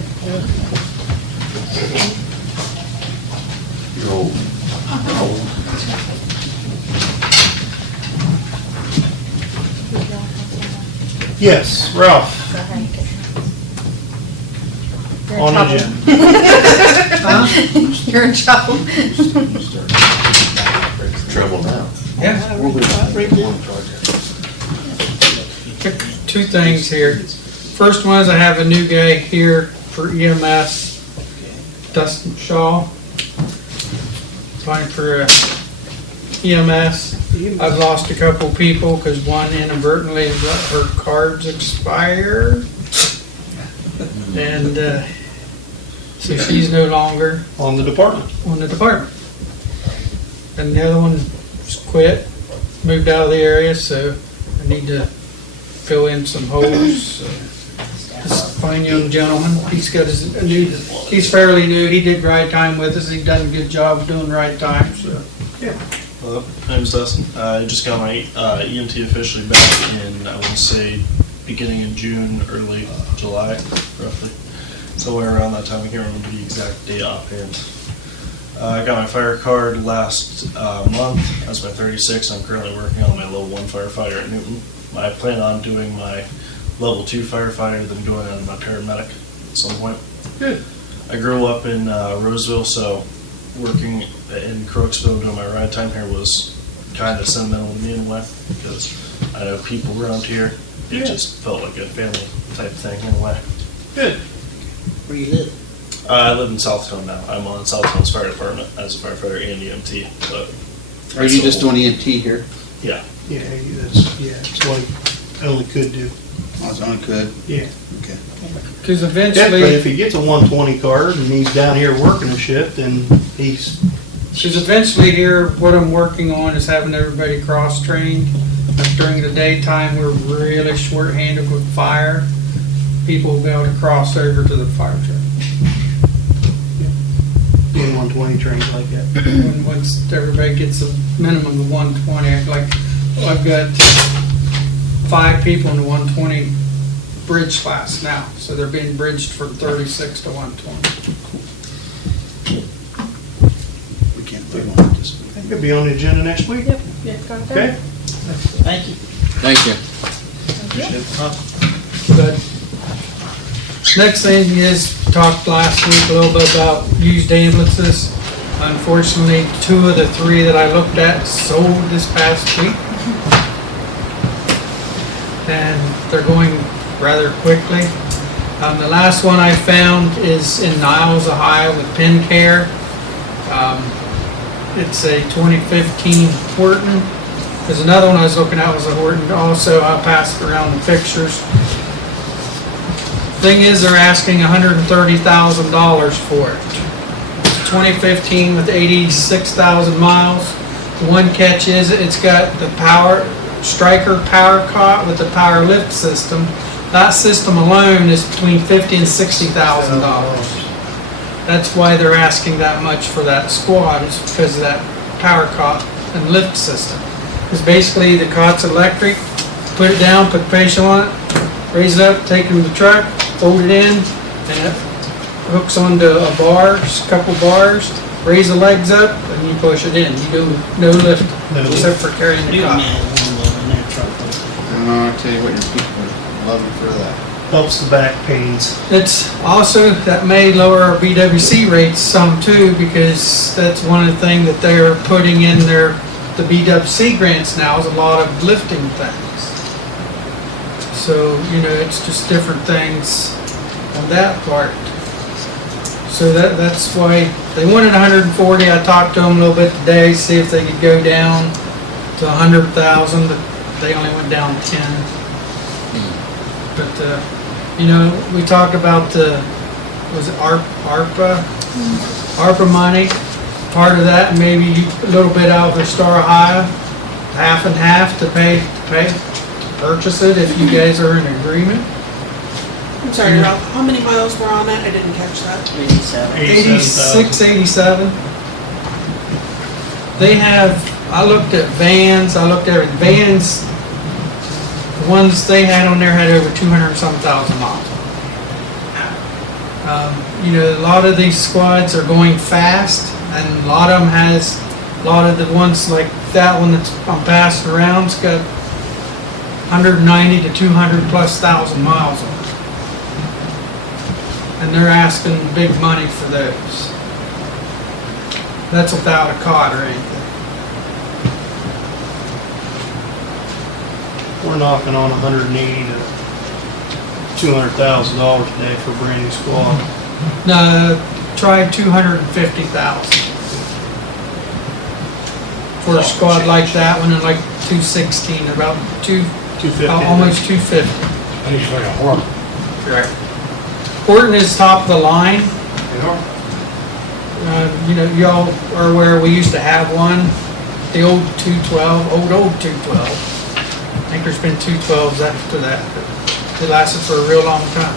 Yes, Ralph, Go ahead. You're on in agenda. trouble. You're in trouble. Trouble now. Yeah. Two things here. First one is I have a new guy here for EMS, Dustin Shaw. Applying for EMS. I've lost a couple people because one inadvertently let her cards expire. And so she's no longer On the department. on the department. And the other one just quit, moved out of the area, so I need to fill in some holes. So this fine young gentleman, he's got he's fairly new, he did right time with us, he's done a good job of doing right time, so. Hello, my name's Dustin. I just got my EMT officially back in, I want to say, beginning in June, early July, roughly. Somewhere around that time, I can't remember the exact date offhand. I got my fire card last month. That's my 36. I'm currently working on my level 1 firefighter at Newton. I plan on doing my level 2 firefighter, then going on my paramedic at some point. Good. I grew up in Roseville, so working in Crooksville doing my ride time here was kind of sentimental to me in a way, because I know people around here. It just felt like a family type thing in a way. Good. Where you live? I live in Southtown now. I'm on Southtown's fire department as a firefighter and EMT. But Are you just doing EMT here? Yeah. Yeah, it's what he only could do. Oh, it's only good. Yeah. Okay. Because Yeah, eventually. but if he gets a 120 card and he's down here working a shift, then he's, Because eventually here, what I'm working on is having everybody cross-trained. Like during the daytime, we're really short-handed with fire. People will be able to cross over to the fire truck. being 120 trained like that. And once everybody gets a minimum of 120, like, I've got 5 people in the 120 bridge class now. So they're being bridged from 36 to 120. We can't vote on it this week. That could be on the agenda next week. Yep, yeah, got it. Okay? Thank you. Thank you. But next thing is, talked last week a little bit about used ambulances. Unfortunately, 2 of the 3 that I looked at sold this past week. And they're going rather quickly. The last one I found is in Niles, Ohio with PennCare. It's a 2015 Horton. There's another one I was looking at was a Horton also. I passed around the pictures. Thing is, they're asking $130,000 for it. It's 2015 with 86,000 miles. The one catch is it's got the striker power cot with the power lift system. That system alone is between $50,000 and $60,000. That's why they're asking that much for that squad, is because of that power cot and lift system. Because basically the cot's electric, put it down, put the patient on it, raise it up, take it to the truck, fold it in, and it hooks onto a couple bars, raise the legs up, and you push it in. You do no lift except for carrying the cot. I'll tell you what, your people are loving for that. Helps the back pains. It's also, that may lower our BWC rates some too, because that's one of the things that they're putting in the BWC grants now is a lot of lifting things. So, it's just different things on that part. So that's why they wanted 140. I talked to them a little bit today, see if they could go down to 100,000, but they only went down 10. But, we talked about was it ARPA? ARPA money. Part of that, maybe a little bit out of the Star Ohio, half and half to purchase it if you guys are in agreement. I'm sorry, Ralph, how many miles were on that? I didn't catch that. 86, 87. They have, I looked at vans, vans, the ones they had on there had over 200-some-thousand miles. A lot of these squads are going fast, and a lot of them a lot of the ones like that one I'm passing around, it's got 190 to 200 plus thousand miles on it. And they're asking big money for those. That's without a cot or anything. We're knocking on $180 to $200,000 a day for a brand new squad. No, try 250,000. For a squad like that one, and like 216, about 250. almost 250. He's like a horse. Right. Horton is top of the line. You know, y'all are aware we used to have one, the old 212, old 212. I think there's been 212s after that, but it lasted for a real long time.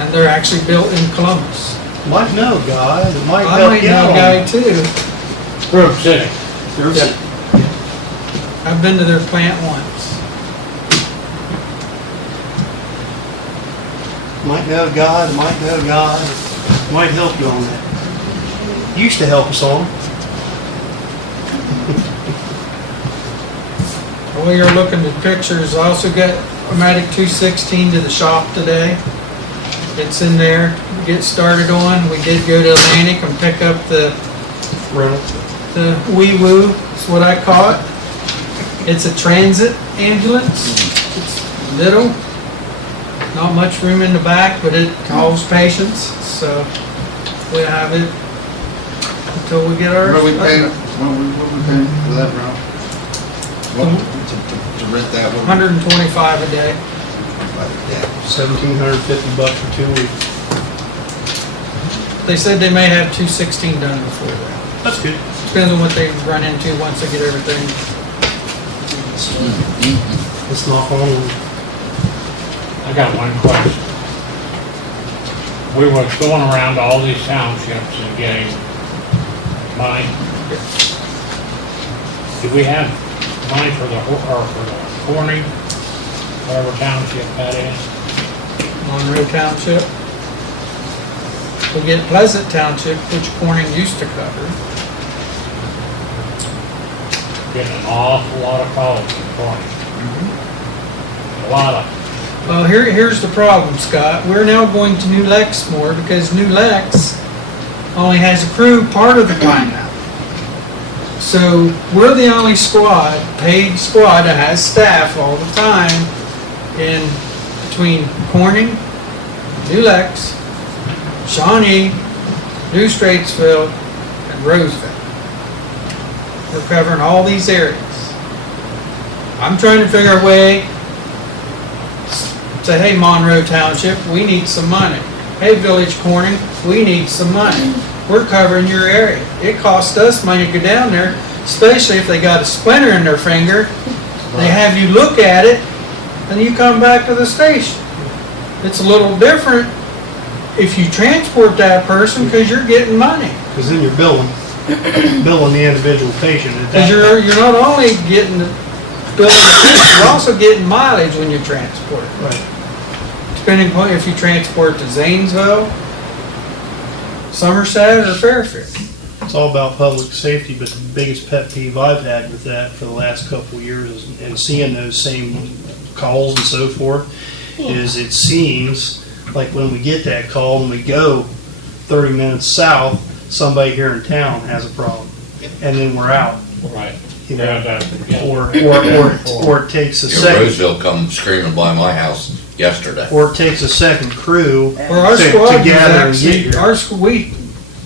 And they're actually built in Columbus. Might know a guy that might I help might you know out a on guy it. too. Grove City. Yeah. I've been to their plant once. Might know a guy that might know a guy that might help you on that. Used to help us on it. While you're looking at pictures, I also got a Matic 216 to the shop today. It's in there, get started on. We did go to Atlantic and pick up the wee woo, is what I call it. It's a transit ambulance. It's little, not much room in the back, but it calls patients, so we have it until we get our. What are we paying, what are we paying for that, Ralph? What, to rent that one? 125 a day. $1,750 for 2 weeks. They said they may have 216 done before that. That's good. Depends on what they run into once they get everything. Let's knock on wood. I got one question. We were going around to all these townships and getting money. Do we have money for the Corning, whatever township that is? Monroe Township. We get Pleasant Township, which Corning used to cover. Getting an awful lot of calls from Corning. A lot of. Well, here's the problem, Scott. We're now going to New Lexmore because New Lex only has a crew part of the time now. So we're the only squad, paid squad, that has staff all the time in between Corning, New Lex, Shawnee, New Straitsville, and Roseville. We're covering all these areas. I'm trying to figure a way, say, hey, Monroe Township, we need some money. Hey, Village Corning, we need some money. We're covering your area. It costs us money to go down there, especially if they got a splinter in their finger. They have you look at it, and you come back to the station. It's a little different if you transport that person because you're getting money. Because then you're billing the individual patient. Because you're not only getting the billing the patient, you're also getting mileage when you transport. Right. Depending on if you transport to Zanesville, Somerset, or Fairfield. It's all about public safety, but the biggest pet peeve I've had with that for the last couple of years and seeing those same calls and so forth is it seems like when we get that call and we go 30 minutes south, somebody here in town has a problem. And then we're out. Right. You know, Yeah. or it takes a second. Roseville come screaming by my house yesterday. Or it takes a second crew Or our to squad was gather and get actually, here.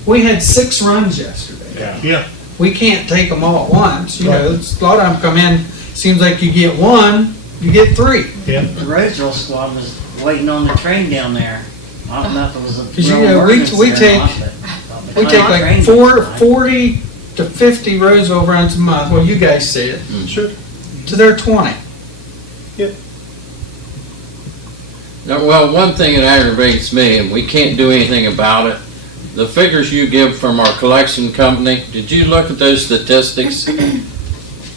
we had 6 runs yesterday. Yeah. We can't take them all at once, you know, a lot of them come in, seems like you get 1, you get 3. Yeah. The Roseville squad was waiting on the train down there. I don't know if it was a Because you real know, emergency we or take not, but- we take like 40 to 50 Roseville runs a month. Well, you guys see it. Sure. To their 20. Now, well, one thing that aggravates me, and we can't do anything about it, the figures you give from our collection company, did you look at those statistics?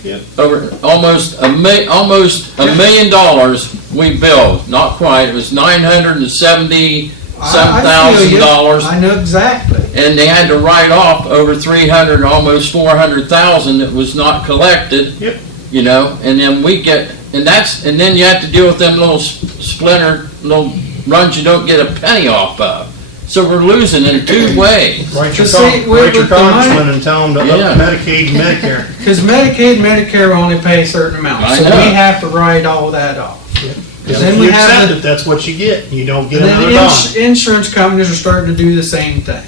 Yeah. Over almost $1 million we billed, not quite, it was 970 $7,000. I know exactly. And they had to write off over 300, almost 400,000 that was not collected. Yep. You know, and then we get, and then you have to deal with them little splinter, little runs you don't get a penny off of. So we're losing in two ways. Write your, But see, write your with the money- congressman and tell them to Yeah. up Medicaid and Medicare. Because Medicaid, Medicare only pay a certain amount, I so know. we have to write all that off. Because Then if we you have accept the- it, that's what you get. You don't get And another then dime. insurance companies are starting to do the same thing.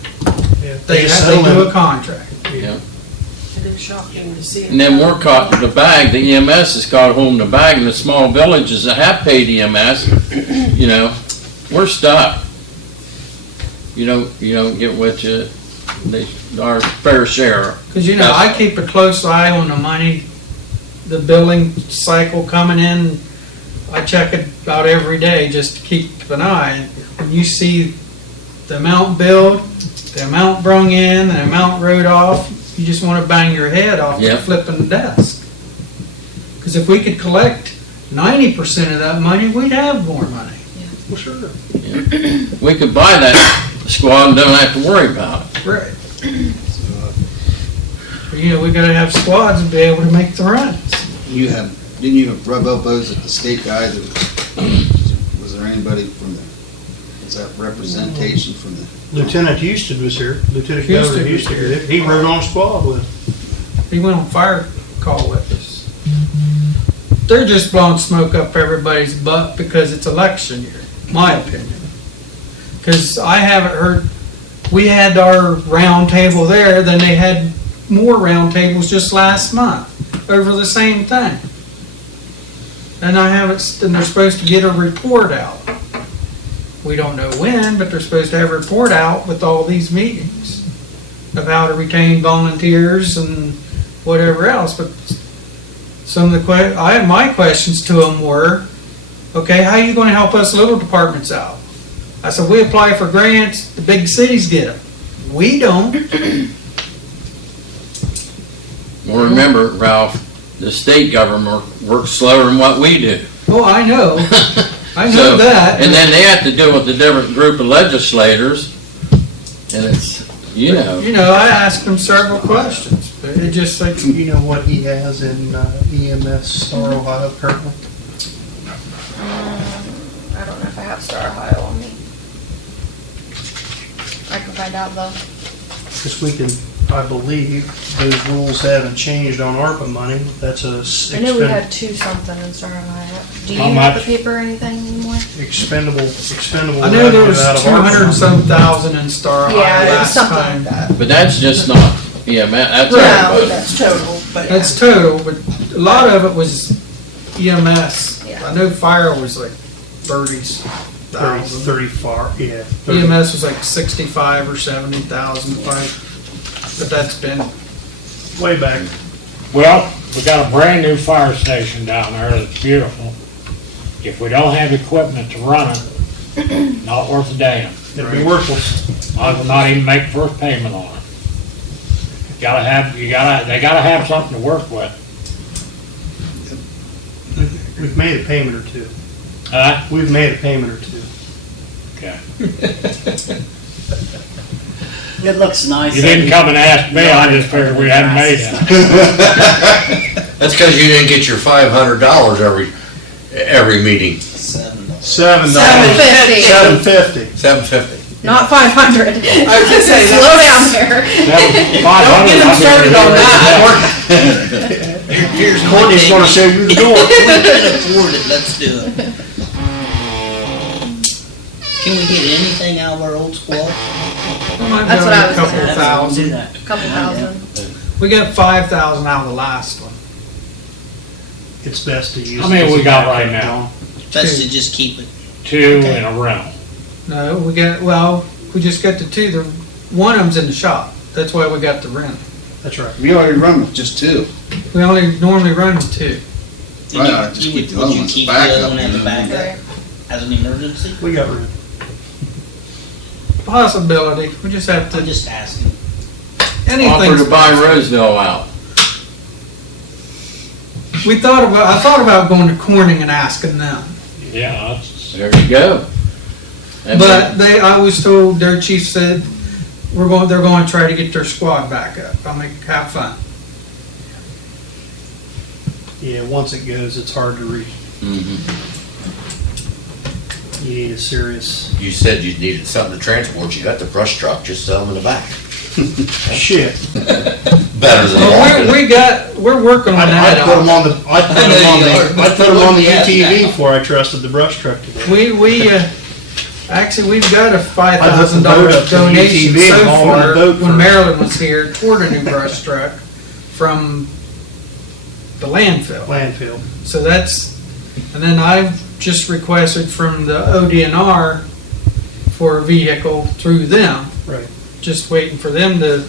Yeah, They just do settle a in. contract. Yeah. It is shocking to see. And then we're caught in the bag, the EMS is caught holding the bag, and the small villages that have paid EMS, you know, we're stuck. You don't get what our fair share. Because, you know, I keep a close eye on the money, the billing cycle coming in. I check it about every day just to keep an eye. When you see the amount billed, the amount brung in, the amount wrote off, you just want to bang your head off the Yep. flipping desk. Because if we could collect 90% of that money, we'd have more money. Well, sure. We could buy that squad and don't have to worry about it. Right. But, you know, we gotta have squads to be able to make the runs. Didn't you rub elbows at the state guy that was there anybody from the, was that representation from the? Lieutenant Houston was here. Lieutenant Houston Governor was Houston. here. He rode on squad with us. He went on fire call with us. They're just blowing smoke up everybody's butt because it's election year, my opinion. Because I haven't heard, we had our round table there, then they had more round tables just last month over the same thing. And and they're supposed to get a report out. We don't know when, but they're supposed to have a report out with all these meetings of how to retain volunteers and whatever else. But some of the my questions to them were, okay, how are you going to help us little departments out? I said, we apply for grants, the big cities get them. We don't. Well, remember, Ralph, the state government works slower than what we do. Oh, I know. I know So, that. And then they have to deal with a different group of legislators, and it's, you know. You know, I asked them several questions, but it just like, You know what he has in EMS Star Ohio currently? I don't know if I have Star Ohio on me. I can find out though. Because we can, I believe, those rules haven't changed on ARPA money. That's I know we had 2 something in Star Ohio. Do you How have the much? paper or anything anymore? expendable I know there revenue was out of 200 ARPA. and some thousand in Star Ohio Yeah, it was last something time. like that. But that's just not EMS, that's No, everybody. That's total, but. That's total, but a lot of it was EMS. Yeah. I know fire was like 30s. 30 far, yeah. EMS was like 65 or 70,000, but that's been, Way back. Well, we got a brand new fire station down there that's beautiful. If we don't have equipment to run it, not worth a damn. It'd be worthless. I will not even make first payment on it. They gotta have something to work with. We've made a payment or two. Huh? We've made a payment or two. Okay. It looks nice. You didn't come and ask me, I just figured we hadn't made it. That's because you didn't get your $500 every meeting. $7. $7.50. $7.50. Not 500. I was gonna say, Slow down there. Don't get them started on that. Here's one Courtney's thing. gonna show you the door. We can afford it, let's do it. Can we get anything out of our old squad? That's what I was couple gonna ask. thousand. Couple thousand. We got 5,000 out of the last one. It's best to use. How many it as we a got backup, right now? John. Best to just keep it. 2 in a rental. No, we just got the 2. One of them's in the shop. That's why we got the rent. That's right. We already run with just 2. We only normally run with 2. Right, I just keep the other Would you ones keep the backup, other one as you a know. backup, as an emergency? We got rid. Possibility. We just have I'm to, just asking. Offer to buy Roseville out. I thought about going to Corning and asking them. Yeah, that's, There you go. But I was told, their chief said, they're going to try to get their squad back up. Have fun. Yeah, once it goes, it's hard to reach. You need a serious. You said you needed something to transport, you got the brush truck, just sell them in the back. Shit. Better than Well, walking. we're working on that. I'd put them on the UTV before I trusted the brush truck to do it. Actually, we've got a I hooked the boat up $5,000 to the donation UTV so and hauled far the boat when first. Marilyn was here toward a new brush truck from the landfill. Landfill. So and then I've just requested from the ODNR for a vehicle through them. Right. Just waiting for them to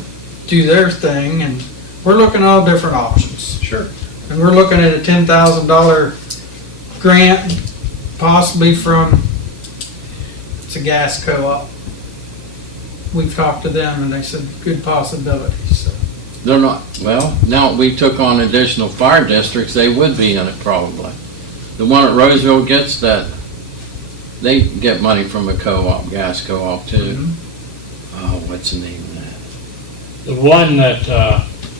do their thing, and we're looking at all different options. Sure. And we're looking at a $10,000 grant, possibly from, it's a gas co-op. We've talked to them and they said good possibility, so. They're not, well, now we took on additional fire districts, they would be in it probably. The one at Roseville gets that, they get money from a co-op, gas co-op too. Oh, what's the name of that? The one that,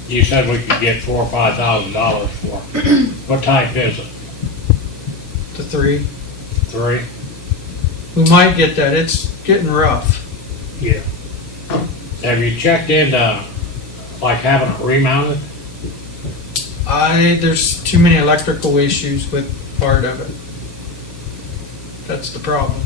you said we could get $4,000 or $5,000 for, what type is it? The 3. 3? We might get that, it's getting rough. Yeah. Have you checked into, like, having it remounted? There's too many electrical issues with part of it. That's the problem.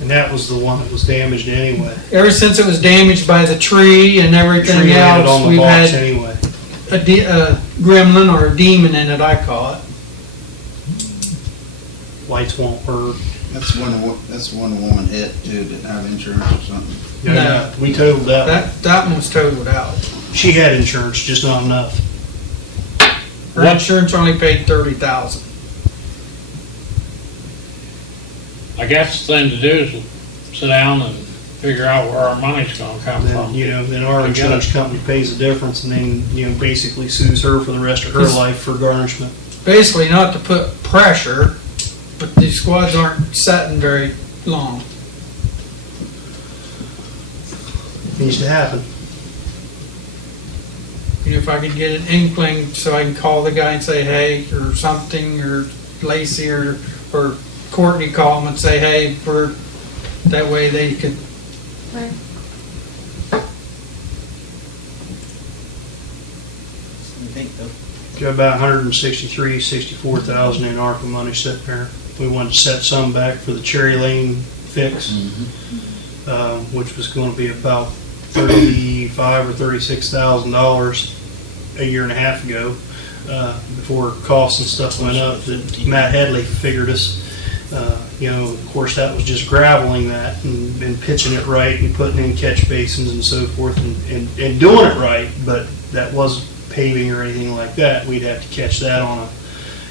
And that was the one that was damaged anyway. Ever since it was damaged by the tree and everything Tree had it else, on the we've box had anyway. a gremlin or a demon in it, I call it. Lights won't work. That's one the woman hit too, didn't have insurance or something. Yeah, we totaled that one. That one's totaled out. She had insurance, just not enough. Her insurance only paid $30,000. I guess the thing to do is sit down and figure out where our money's gonna come from. Then our insurance company pays the difference and then, basically sues her for the rest of her life for garnishment. Basically, not to put pressure, but these squads aren't sitting very long. Needs to happen. If I could get an inkling so I can call the guy and say, hey, or something, or Lacey or Courtney call them and say, hey, that way they could. Right. Got about 64,000 in ARPA money sitting there. We wanted to set some back for the Cherry Lane fix, which was going to be about $35,000 or $36,000 a year and a half ago, before costs and stuff went up. That Matt Headley figured us. Of course, that was just graveling that and pitching it right and putting in catch basins and so forth and doing it right, but that wasn't paving or anything like that. We'd have to catch that on a,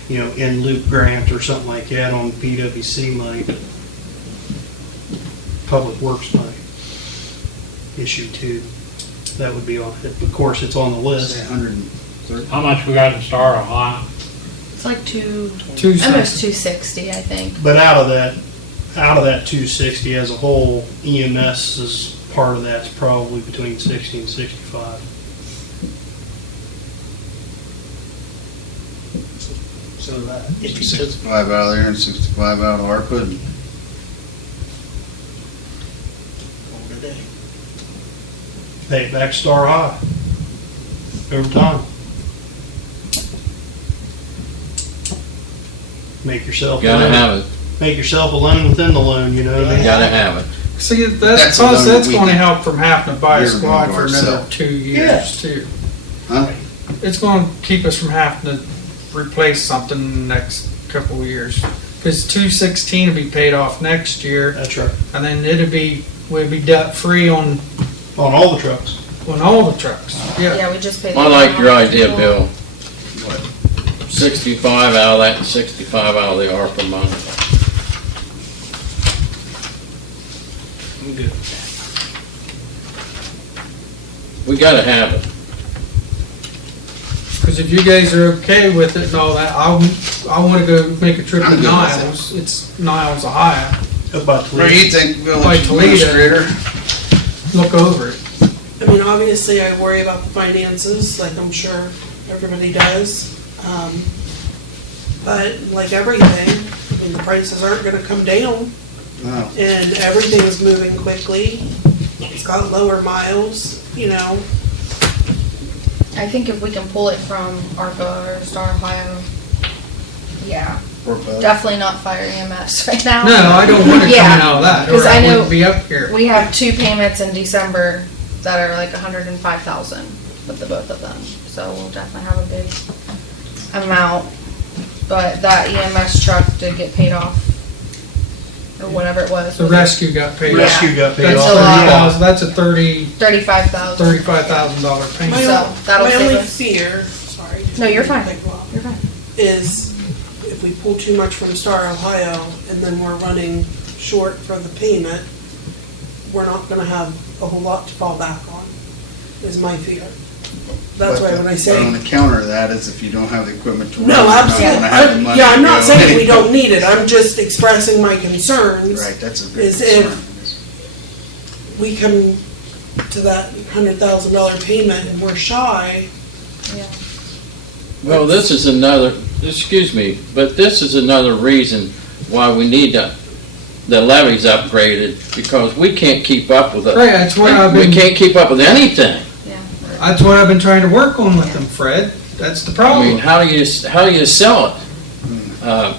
in-loop grant or something like that on PWC money, but Public Works money issue too. That would be on it. Of course, it's on the list. How much we got in Star Ohio? It's like almost 260, I think. But out of that 260 as a whole, EMS is part of that's probably between 60 and 65. So that, if you took 65 out of there and 65 out of ARPA. today, Pay it back Star High over time. Make yourself Gotta a loan. have it. Make yourself a loan within the loan, Gotta have it. See, That's that's a loan we going to can- help from having to buy a You're going squad to for another ourselves. 2 years too. Huh? It's going to keep us from having to replace something in the next couple of years. Because 216 will be paid off next year. That's right. And then we'd be debt free on all the trucks. On all the trucks. Yeah. Yeah, we just paid. I like your idea, Bill. 65 out of that and 65 out of the ARPA money. I'm good. We gotta have it. Because if you guys are okay with it and all that, I wanna go make a trip I'm to good with Niles, it's Niles, Ohio, How about What do you think, Like village Toledo. administrator? look over it. I mean, obviously, I worry about the finances, like I'm sure everybody does. But like everything, I mean, the prices aren't gonna come down, No. and everything is moving quickly. It's got lower miles, you know. I think if we can pull it from ARPA or Star Ohio, yeah, Or both. definitely not fire EMS right now. No, I don't want it coming Yeah, out of that, 'cause or I I know wouldn't be up here. We have 2 payments in December that are like 105,000 with the both of them, so we'll definitely have a big amount. But that EMS truck did get paid off, or whatever it was. The rescue got paid off. Rescue got paid That's off. $30,000, that's a $35,000. $35,000 payment. So, that'll My save only us. fear, sorry. No, you're fine. Take a while, You're fine. is if we pull too much from Star Ohio and then we're running short for the payment, we're not gonna have a whole lot to fall back on, is my fear. That's why when I But say, on the counter of that is if you don't have the equipment to run, no, you're not absolutely, gonna have the money yeah, I'm to not go saying we anyway. don't need it, I'm just expressing my concerns. Right, that's a big Is concern. We come to that $100,000 payment and we're shy. Yeah. Well, this is another, excuse me, but this is another reason why we need the levies upgraded, because we can't keep up with it. Right, that's what I've We been, can't keep up with anything. that's what I've been trying to work on with them, Fred, that's the I problem. mean, how do you sell it?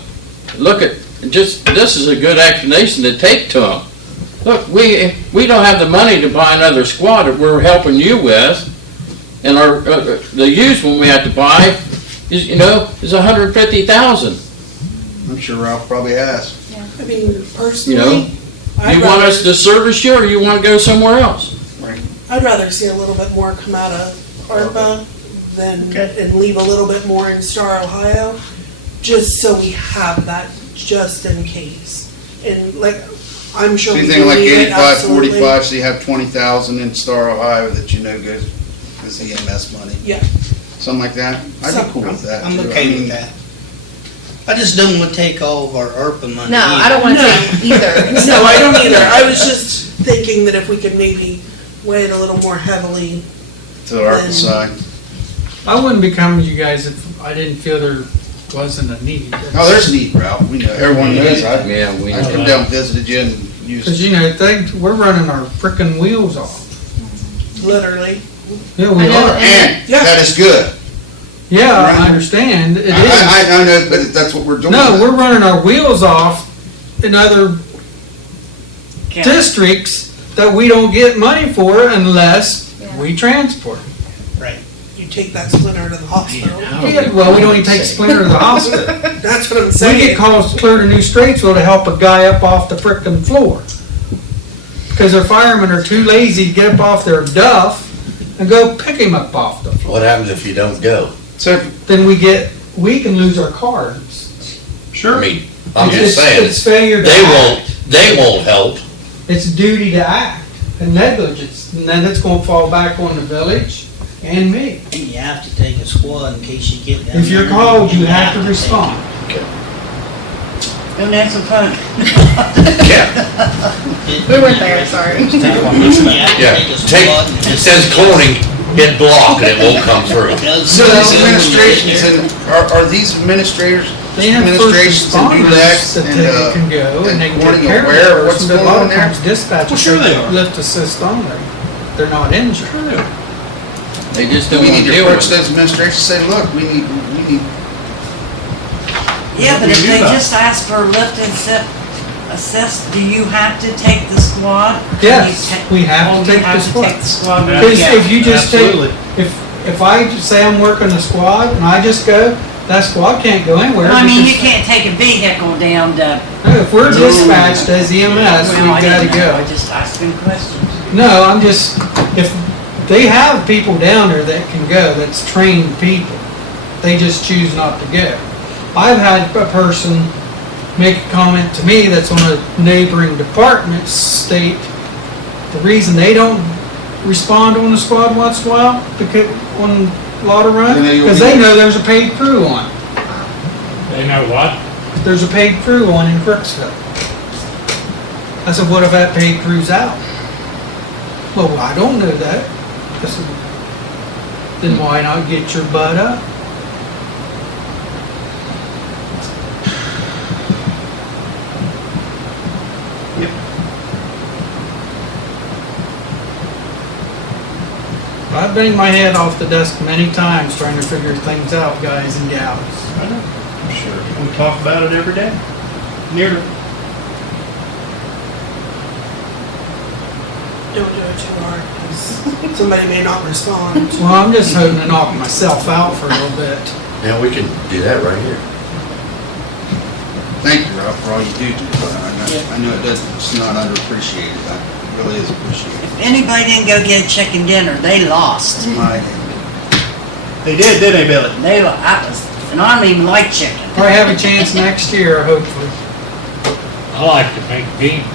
Look at, this is a good explanation to take to them. Look, we don't have the money to buy another squad that we're helping you with, and our, the used one we have to buy is, is 150,000. I'm sure Ralph probably has. I mean, personally, You want us to service you, or you want to go somewhere else? I'd rather see a little bit more come out of ARPA and leave a little bit more in Star Ohio, just so we have that just in case. And like, I'm sure So we you think do like need it, 85, absolutely. 45, so you have 20,000 in Star Ohio that goes as EMS money? Yeah. Something like that? I'd be cool with that. I'm too. okay I mean, with that. I just don't want to take all of our ARPA money. No, I either. don't want to take either. No, I don't either. I was just thinking that if we could maybe weigh it a little more heavily. To the ARPA side. I wouldn't be coming to you guys if I didn't feel there wasn't a need. Oh, there's a need, Ralph. We know, everyone knows. I we I know come that. down and visited you and used. Cause we're running our frickin' wheels off. Literally. Yeah, we I know, are. And that is good. Yeah, I understand, it is. I know, but that's what we're doing. No, we're running our wheels off in other districts that we don't get money for unless we transport. Right. You take that splinter to the hospital. Yeah, well, we don't even take Splinter to the hospital. That's what I'm We saying. get calls clear to New Straitsville to help a guy up off the frickin' floor. Cause their firemen are too lazy to get up off their duff and go pick him up off the floor. What happens if you don't go? So Then we can lose our cards. I mean, I'm just It's saying, failure to act. they won't help. It's duty to act and negligence, and then it's gonna fall back on the village and me. You have to take a squad in case you get down If you're there. called, you have to respond. Don't have some fun. Yeah, We weren't there, sorry. yeah. It says cloning, hit block, and it won't come through. So these administrations, and are these administrators, They have first administrations that do that, responders that can go and they can warning take care of aware the of what's person, but a going lot on of there? times dispatchers. Well, sure they are. Lift assist only. They're not injured. They just don't We want need to to deal approach with it. those administrations and say, look, we need, Yeah, but We if do they that. just ask for a lift and assist, do you have to take the squad? Yes, we have Oh, to you take the have to squad. take the squad. Because Yeah. if you just take, Absolutely. if I just say I'm working a squad and I just go, that squad can't go anywhere. I mean, you because- can't take a vehicle down to. No, if we're dispatched as EMS, Well, we've I gotta didn't know. go. I just asking questions. No, I'm just, if, they have people down there that can go, that's trained people. They just choose not to go. I've had a person make a comment to me that's on a neighboring department state, the reason they don't respond on the squad once in a while, because, on Lauder Run, Then they- because they know there's a paid crew on. They know what? There's a paid crew on in Crooksville. I said, what if that paid crew's out? Well, I don't know that. I said, then why not get your butt up? I banged my head off the desk many times trying to figure things out, guys and gals. I know. Sure. We talk about it every day. Nearly. Don't do it too hard, because somebody may not respond. Well, I'm just hoping to knock myself out for a little bit. Yeah, we can do that right here. Thank you, Rob, for all you do. I know it's not underappreciated. It really is appreciated. If anybody didn't go get chicken dinner, they lost. They did, didn't they, Billy? And I don't even like chicken. Probably have a chance next year, hopefully. I like to make beans.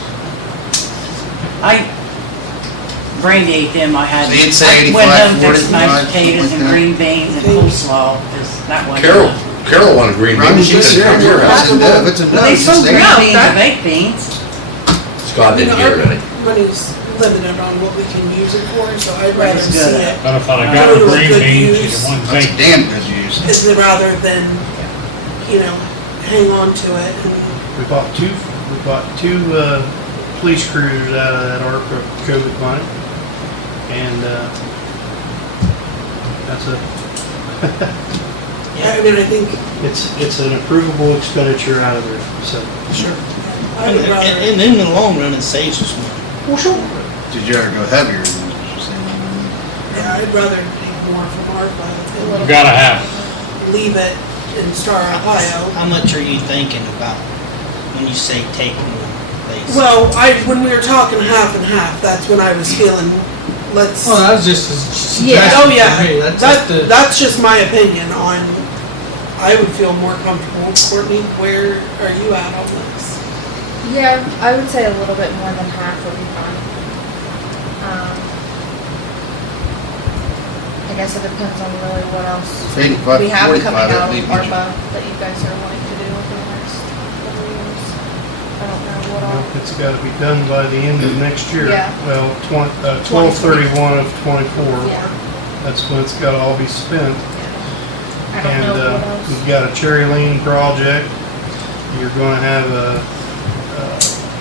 Brandy ate them, I had. So you'd say I went 85, home, there's 45, mashed potatoes something and like green beans and coleslaw, 'cause that wasn't enough. Carol wanted green Ron, beans. She it's couldn't come to your house. It's a no. Well, they It's sold just green there. beans and baked beans. Scott didn't get rid of it. Money's limited on what we can use it for, so I'd rather That's see good. it But if I'd have go got to the a green good beans, use, you one That's thing. damn good use. rather than, hang on to it and We bought two police cruisers out of that ARPA COVID money. And, that's I mean, I think, it's an approvable expenditure out of there, so. sure. I And would rather, and in the long run, it saves us money. well, sure. Did you ever go heavier than what you're saying? Yeah, I'd rather take more from ARPA You gotta have. and leave it in Star, Ohio. How much are you thinking about when you say take more, please? Well, when we were talking half and half, that's when I was feeling, let's. Well, that was just a suggestion Yeah, oh for yeah, me. That's up to- that's just my opinion on, I would feel more comfortable. Courtney, where are you at on this? Yeah, I would say a little bit more than half would be fine. I guess it depends on really what else 85, we have 45, coming out that'd of be ARPA that you guys are wanting to do over the next couple of years. I don't know what all. It's gotta be done by the end of next year. Yeah. Well, 12/31 of '24. Yeah. That's when it's gotta all be spent. I don't And, know what else. we've got a cherry lane project. You're gonna have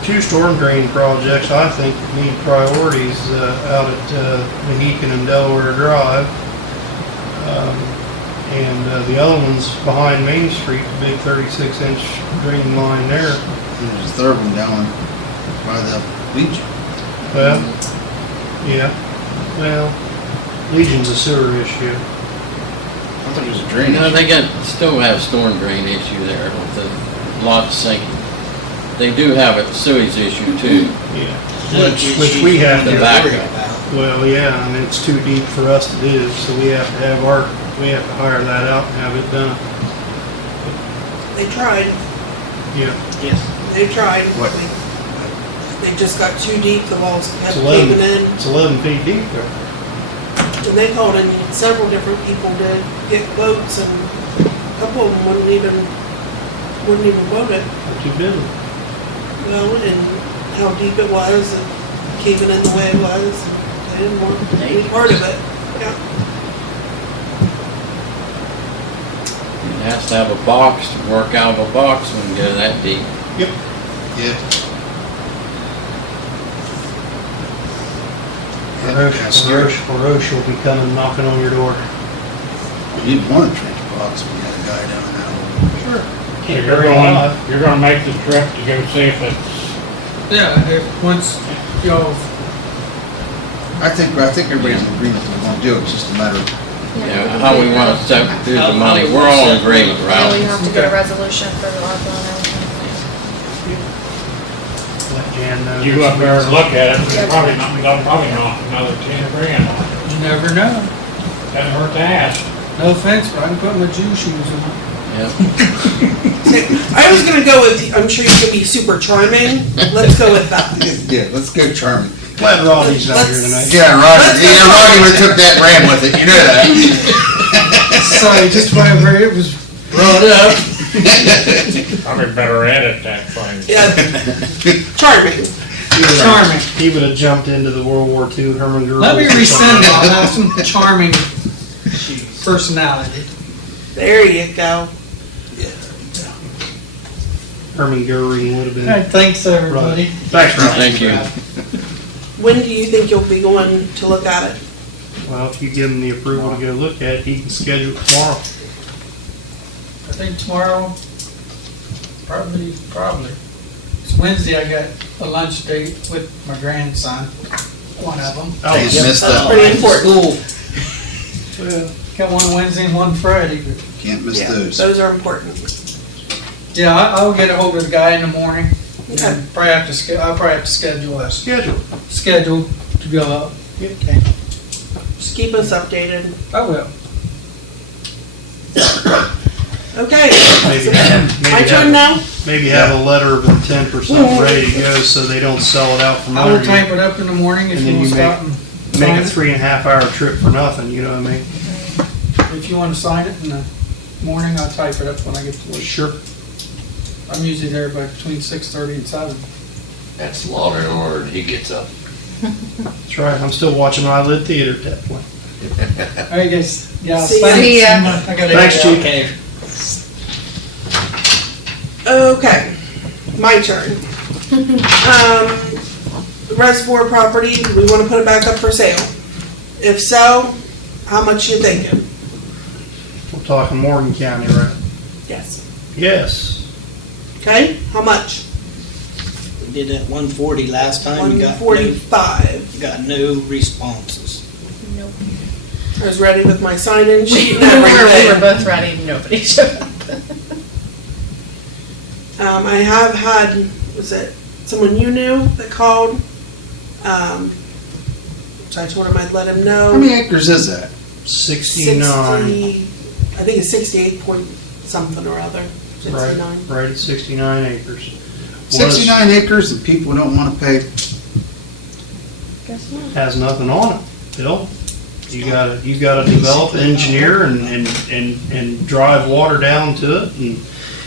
two storm drain projects, I think, that need priorities, out at, Mohican and Delaware Drive. And the other one's behind Main Street, the big 36-inch drain line there. There's a third one down by the beach. Well, yeah, well, Legion's a sewer issue. I thought it was a drainage. No, they still have storm drain issue there with the lot sinking. They do have a sewage issue too. Yeah, which we have The to, backup. well, yeah, I mean, it's too deep for us to do, so we have to hire that out and have it done. They tried, Yeah, Yes. they tried. What? They just got too deep, the walls kept it's caving in. 11 feet deep there. And they called in several different people to get quotes, and a couple of them wouldn't even quote it. Too busy. Well, and how deep it was, and caving in the way it was, and they didn't want any part of it. Yeah. It has to have a box to work out of a box when you go that deep. Yep. Yeah. LaRoche will be coming knocking on your door. You'd want a trench box when you had a guy down there. Sure. So you're gonna make the trip to go see if it's, Yeah, if, once, I think everybody's in agreement that we want to do it, it's just a matter of, You know, how we want to do the money. We're all in agreement, Yeah, Ralph. we have to get a resolution for the ARPA and everything. Let Jan know. you go up there and look at it, Yeah. they'll probably knock another 10 grand on it. you never know. Doesn't hurt to ask. No offense, but I can put my Jew shoes on. Yeah. I was gonna go with, I'm sure you could be super charming, let's go with that. yeah, let's go charming. Glad Rodney's not here tonight. Yeah, Rodney would've took that and ran with it, you know that. Sorry, just whatever, it was Brought up. Probably better edit that thing. Yeah. Charming. Charming. He would have jumped into the World War II Herman Gurley. Let me rescind all that, some charming personality. There you go. Herman Gurley would have been. All right, thanks, everybody. Thanks, Ralph. Thank you. When do you think you'll be going to look at it? Well, if you give him the approval to go look at it, he can schedule it tomorrow. I think tomorrow, probably. It's Wednesday, I got a lunch date with my grandson, one of them. Oh, Can't yeah. miss that. Pretty important. Well, got one Wednesday and one Friday, but, Can't miss Yeah, those. those are important. yeah, I'll get a hold of the guy in the morning. Okay. And I'll probably have to schedule a Schedule. to go up. Okay. Just keep us updated. I will. Okay. Maybe My turn now? Maybe have a letter of intent or something ready to go so they don't sell it out from I will under type you. it up in the morning if And you then want to you stop and Make sign a it. 3.5 hour trip for nothing, you know what I mean? If you want to sign it in the morning, I'll type it up when I get to work. Sure. I'm usually there by between 6:30 and 7. That's Law and Order, and he gets up. That's right, I'm still watching Eyelid Theater at that point. All right, guys. Yeah, See ya. thanks. See ya. I gotta Thanks, get out. Chief. Okay, my turn. Reservoir property, we wanna put it back up for sale. If so, how much you thinking? We're talking Morgan County, right? Yes. Yes. Okay, how much? We did that 140 last time and got no, 145. got no responses. I was ready with my sign-in sheet and We were everything. both ready, nobody showed up. I have had, was it someone you knew that called? So I told him I'd let him know. How many acres is that? 69. 60, I think it's 68 point something or other. 69. Right at 69 acres. 69 acres and people don't want to pay. Guess not. Has nothing on it, Bill. You gotta develop, engineer, and drive water down to it, and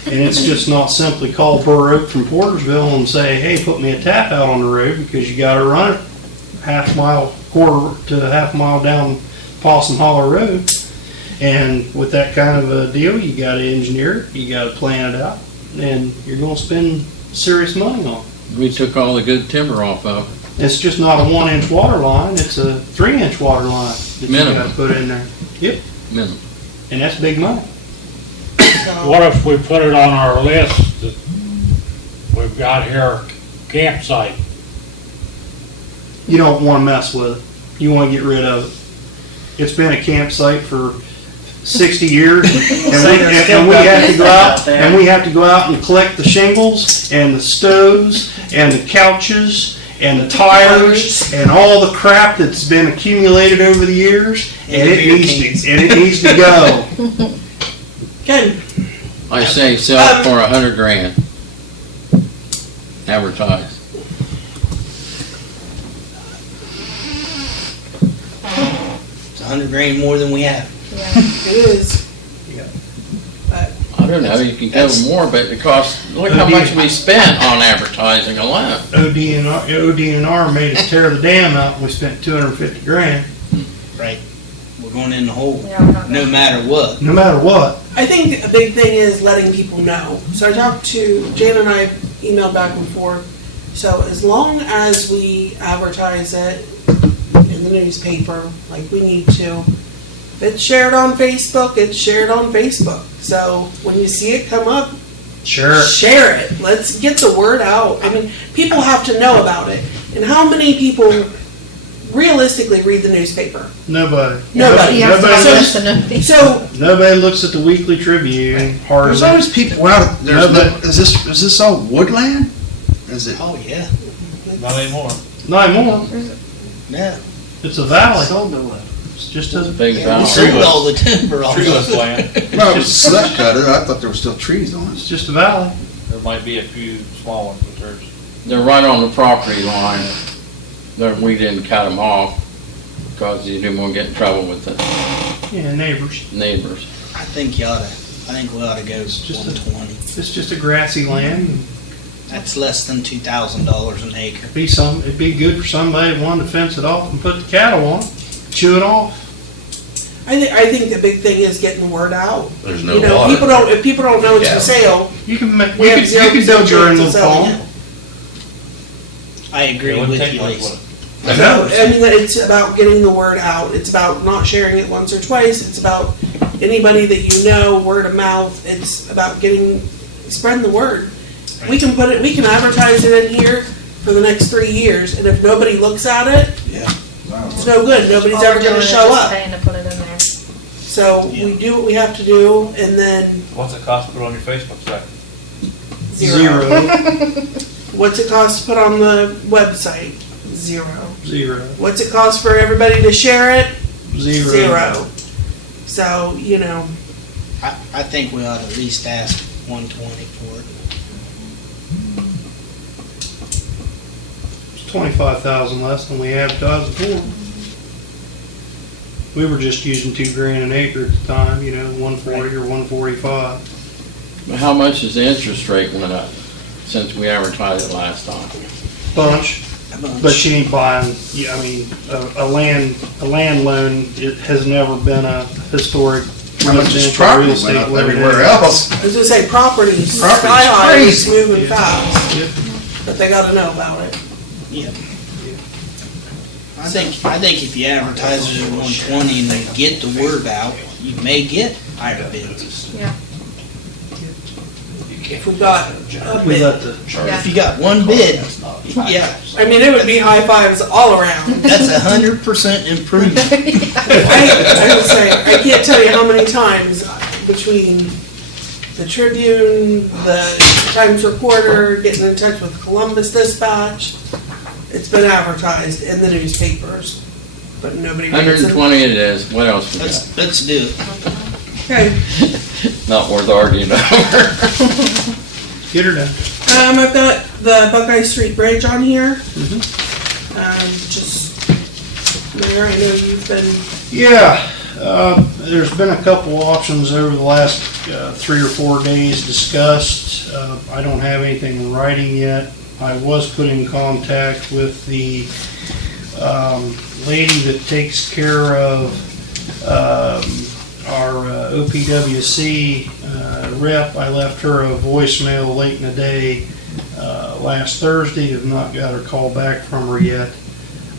it's just not simply call Burr from Portersville and say, hey, put me a tap out on the road, because you gotta run it quarter to half mile down Possum Hollow Road. And with that kind of a deal, you gotta engineer it, you gotta plan it out, and you're gonna spend serious money on it. We took all the good timber off of it. It's just not a 1-inch water line, it's a 3-inch water line that you Minimum. gotta put in there. Yep, Minimum. and that's big money. What if we put it on our list that we've got here, campsite? You don't wanna mess with it, you wanna get rid of it. It's been a campsite for 60 years, and we have to go out, and we have to go out and collect the shingles, and the stoves, and the couches, and the tires, and all the crap that's been accumulated over the years, and it needs to go. Ken, I say sell it for $100,000. Advertise. It's $100,000 more than we have. it is. I don't know, you can go more, but it costs, look how much we spent on advertising alone. ODNR made us tear the dam out, and we spent $250,000, Right. We're going in the hole, Yeah, I'm not no matter what. no matter what. I think a big thing is letting people know. So I talked to, Jan and I emailed back and forth. So as long as we advertise it in the newspaper, like we need to, if it's shared on Facebook, it's shared on Facebook. So when you see it come up, Sure. share it. Let's get the word out. I mean, people have to know about it. And how many people realistically read the newspaper? Nobody. Nobody. So Nobody looks at the Weekly Tribune, hardly. There's always people out there. Is this all woodland? Is it? Oh, yeah. Not anymore. Not anymore. Yeah. It's a valley. Sold all that. It's just a Big We valley. sold all the timber off. Treeless land. Well, it was slip cutter. I thought there were still trees on It's it. just a valley. There might be a few small ones, but there's. They're right on the property line. We didn't cut them off because you didn't want to get in trouble with the Yeah, neighbors. neighbors. I think you ought to I think we ought to go Just a- 120. It's just a grassy land. That's less than $2,000 an acre. It'd be good for somebody that wanted to fence it off and put the cattle on it, chew it off. I think the big thing is getting the word out. There's no You know, water. if people don't know it's Yeah. for sale, You can make, we have you can build your own 0% little chance of selling farm. it. I agree with you, Lisa. I So, know. I mean, it's about getting the word out. It's about not sharing it once or twice. It's about anybody that you know, word of mouth. It's about spreading the word. We can advertise it in here for the next 3 years, and if nobody looks at it, it's no good. Nobody's All ever we're doing gonna is show just up. paying to put it in there. So we do what we have to do, and then What's it cost to put on your Facebook site? zero. What's it cost to put on the website? Zero. Zero. What's it cost for everybody to share it? Zero. Zero. So, you know, I think we ought to at least ask 120 for it. It's 25,000 less than we advertised for. We were just using $2,000 an acre at the time, 140 or 145. How much has the interest rate went up since we advertised it last time? Bunch. But you ain't buying, a land loan, it has never been a historic How much is residential property real went estate up loan. everywhere else? I was gonna say properties, Property's sky high, it's crazy. moving fast, Yep. but they gotta know about it. Yeah. I think if you advertise it at 120 and they get the word out, you may get higher bids. Yeah. If we got a We bid. let the, If you got one bid, yeah, I mean, it would be high fives all around. that's 100% improvement. I would say, I can't tell you how many times between the Tribune, the Times Reporter, getting in touch with Columbus Dispatch, it's been advertised in the newspapers, but nobody reads it. 120 it is. What else we got? Let's do it. Okay, Not worth arguing over. get her done. I've got the Buckeye Street Bridge on here. Mayor, I know you've been, Yeah, there's been a couple options over the last 3 or 4 days discussed. I don't have anything in writing yet. I was put in contact with the lady that takes care of our OPWC rep. I left her a voicemail late in the day last Thursday. Have not got a call back from her yet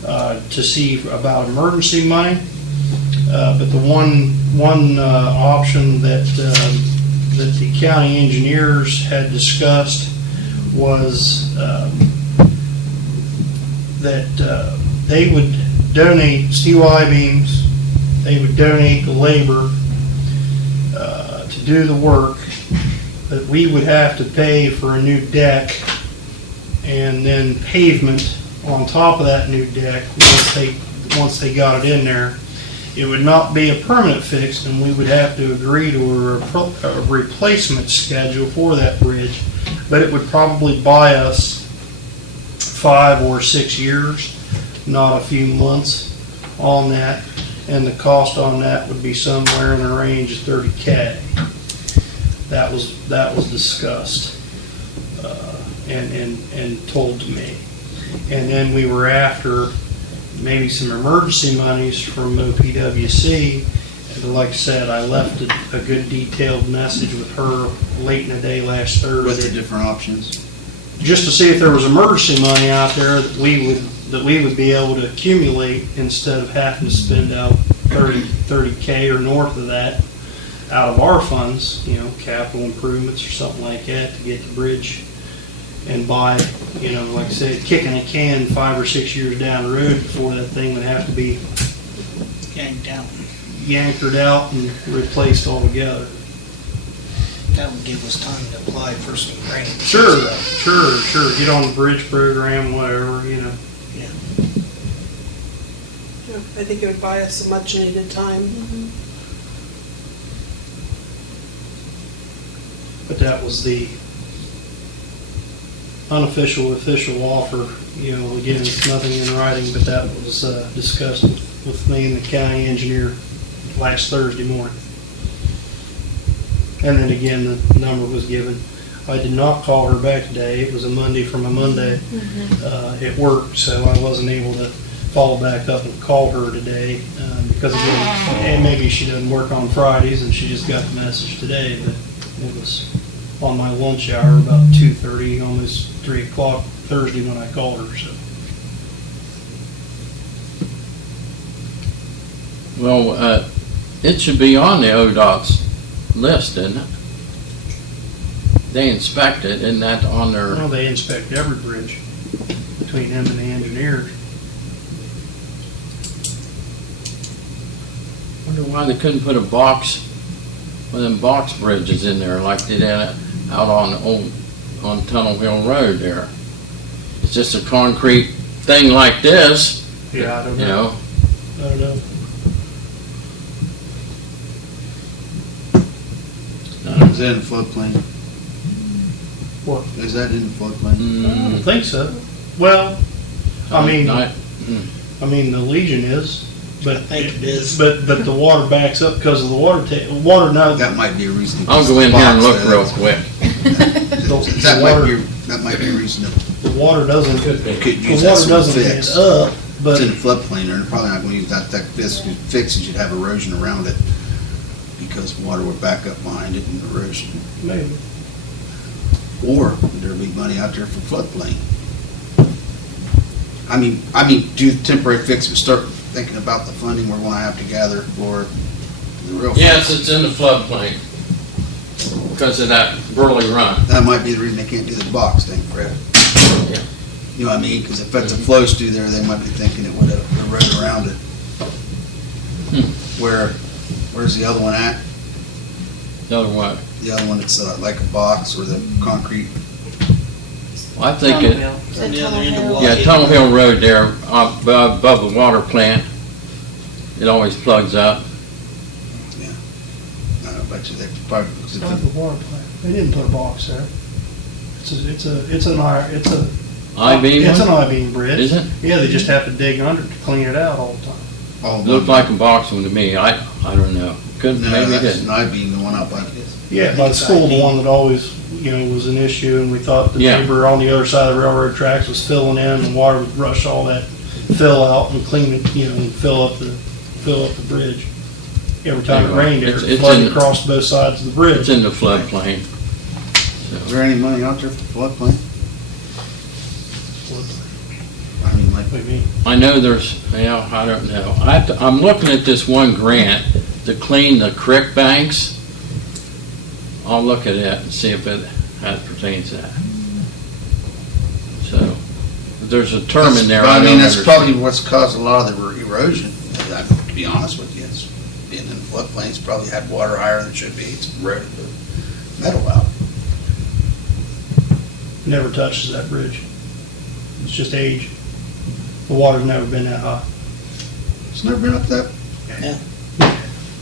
to see about emergency money. But the one option that the county engineers had discussed was that they would donate steel I-beams, they would donate the labor to do the work, that we would have to pay for a new deck and then pavement on top of that new deck once they got it in there. It would not be a permanent fix, and we would have to agree to a replacement schedule for that bridge, but it would probably buy us 5 or 6 years, not a few months on that, and the cost on that would be somewhere in the range of $30K. That was discussed and told to me. And then we were after maybe some emergency monies from OPWC. And like I said, I left a good detailed message with her late in the day last Thursday. With the different options. Just to see if there was emergency money out there that we would be able to accumulate instead of having to spend out 30K or north of that out of our funds, capital improvements or something like that to get the bridge and buy, like I said, kicking a can 5 or 6 years down the road before that thing would have to be yankered out and replaced altogether. That would give us time to apply for some grants. Sure. Get on the bridge program, whatever, yeah, I think it would buy us some much needed time. But that was the unofficial, official offer. Again, it's nothing in writing, but that was discussed with me and the county engineer last Thursday morning. And then again, the number was given. I did not call her back today. It was a Monday from a Monday at work, so I wasn't able to follow back up and call her today. Because again, and maybe she doesn't work on Fridays and she just got the message today, but it was on my lunch hour about 2:30, almost 3 o'clock Thursday when I called her, so. Well, it should be on the ODOT's list, isn't it? They inspect it, isn't that on their? Well, they inspect every bridge between them and the engineers. Wonder why they couldn't put a box, one of them box bridges in there like they did out on Tunnel Hill Road there. It's just a concrete thing like this. Yeah, I don't You know. know, I don't know. Is that in floodplain? What? Is that in floodplain? I don't think so. Well, I mean, Not- the Legion is, but. I think it is. But the water backs up because of the water now. That might be a reason. I'll go in here and look real quick. That might be a reason to. The water doesn't, You could the use that water sort of doesn't fix. get up, but. It's in the floodplain, they're probably not gonna use that fix, you'd have erosion around it, because water would back up behind it and erosion. Maybe. Or there'd be money out there for floodplain. I mean, do the temporary fix, but start thinking about the funding we're gonna have to gather for the real. Yes, it's in the floodplain because of that Burley Run. That might be the reason they can't do the box thing, Fred. Yeah. You know what I mean? Because if it's a flows through there, they might be thinking it would erode around it. Where's the other one at? The other one. The other one that's like a box or the concrete. Well, I think it, On the other end of yeah, Tunnel Hill Road there, above the water plant, it always plugs up. I bet you they probably. It's not the water plant. They didn't put a box there. It's an I-beam It's an one? I-beam bridge. Is it? Yeah, they just have to dig under it to clean it out all the time. Oh, Looked like a box one to me. I don't know. Couldn't, No, maybe it that's didn't. an I-beam, the one out by this. Yeah, by the school, the one that always, was an issue, and we thought the Yeah. neighbor on the other side of the railroad tracks was filling in, and water would rush all that fill out and clean it, and fill up the bridge. Every time it Anyway, rained, it's it flooded in- across both sides of the bridge. It's in the floodplain. Is there any money out there for floodplain? I mean, like. What do you mean? I know there's, I don't know. I'm looking at this one grant to clean the creek banks. I'll look at it and see if it pertains to that. So, there's a term in there. I mean, don't that's understand. probably what's caused a lot of the erosion. To be honest with you, it's being in the floodplain, it's probably had water higher than it should be. It's eroded the metal out. Never touches that bridge. It's just age. The water's never been that high. It's never been up that.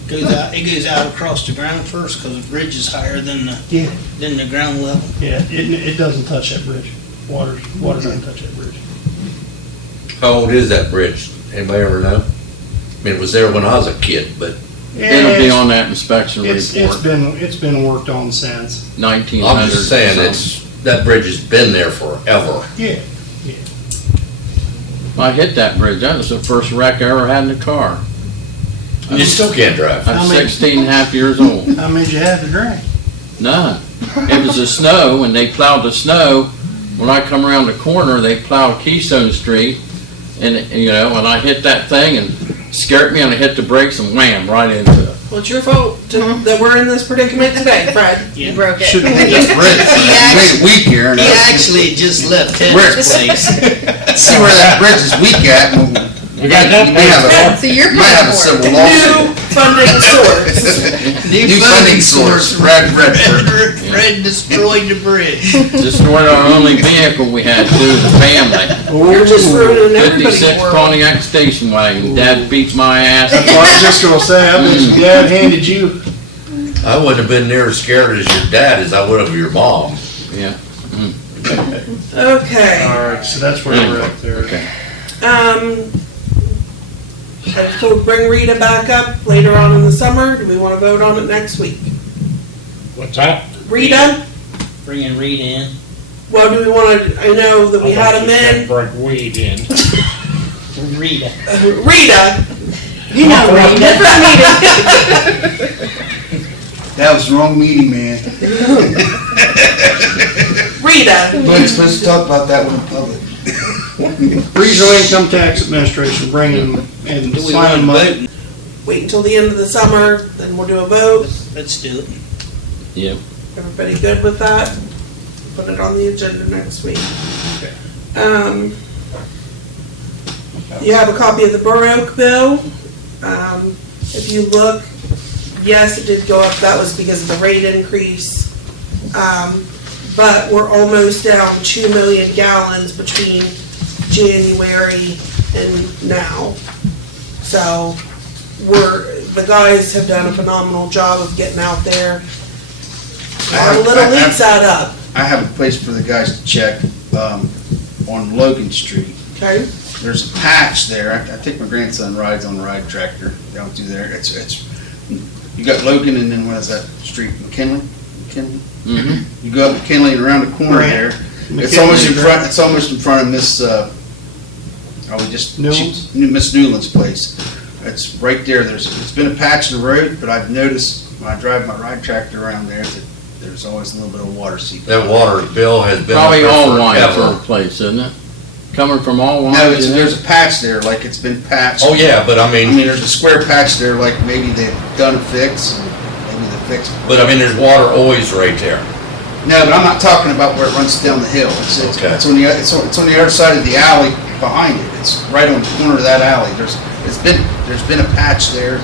It goes out across the ground first, because the bridge is higher than the ground level. Yeah, it doesn't touch that bridge. Water doesn't touch that bridge. How old is that bridge? Anybody ever know? I mean, it was there when I was a kid, but It'll be on that inspection It's report. been worked on since. 1900s. I'm just saying, that bridge has been there forever. Yeah. I hit that bridge. That was the first wreck I ever had in a car. You still can't drive. I'm 16 and a half years old. How many did you have to drink? None. It was the snow, and they plowed the snow. When I come around the corner, they plowed Keystone Street, and I hit that thing and scared me, and I hit the brakes and wham, right into it. Well, it's your fault that we're in this predicament today, Fred. You broke it. Shouldn't have hit that bridge. It's weak here. He actually just left Ted's place. See where that bridge is weak at. We got that So you're Might have a paying for civil it. lawsuit. New funding source. New funding source. Red. Fred destroyed the bridge. Destroyed our only vehicle we had, too, as a family. You're just ruining everybody's 56 world. Pontiac station wagon. Dad beat my ass. That's what I was just gonna say. I bet your dad handed you. I wouldn't have been near as scared as your dad as I would of your mom. Yeah. Okay. All right, so that's where we're at there. Okay. So bring Rita back up later on in the summer. Do we want to vote on it next week? What's that? Rita, Bringing Rita in. well, do we wanna, I know that we had him in. Bring weed in. Rita. Rita, You know, Rita. different meeting. That was the wrong meeting, man. Rita, We ain't supposed to talk about that one in public. Regional Income Tax Administration bringing and Do we want signing to money. vote? wait until the end of the summer, then we'll do a vote. Let's do it. Yep. Everybody good with that? Put it on the agenda next week. You have a copy of the Burr Oak bill. If you look, yes, it did go up, that was because of the rate increase. But we're almost down 2 million gallons between January and now. So the guys have done a phenomenal job of getting out there. Our little leaks add up, I have a place for the guys to check, on Logan Street. okay? There's a patch there. I think my grandson rides on the ride tractor down through there. You got Logan and then what is that street? McKinley? Mm-hmm. You go up McKinley and around the corner Grant. there. It's almost in front of Miss, Newlands? Miss Newland's place. It's right there. It's been a patch in the road, but I've noticed when I drive my ride tractor around there that there's always a little bit of water seeping. That water bill has been. Probably there all wines forever. are place, isn't it? Coming from all wines? No, there's a patch there, like it's been patched. Oh, yeah, but I mean, there's a square patch there, like maybe they've done a fix, and maybe they fixed. but I mean, there's water always right there. No, but I'm not talking about where it runs down the hill. It's Okay. on the other side of the alley behind it. It's right on the corner of that alley. There's been a patch there.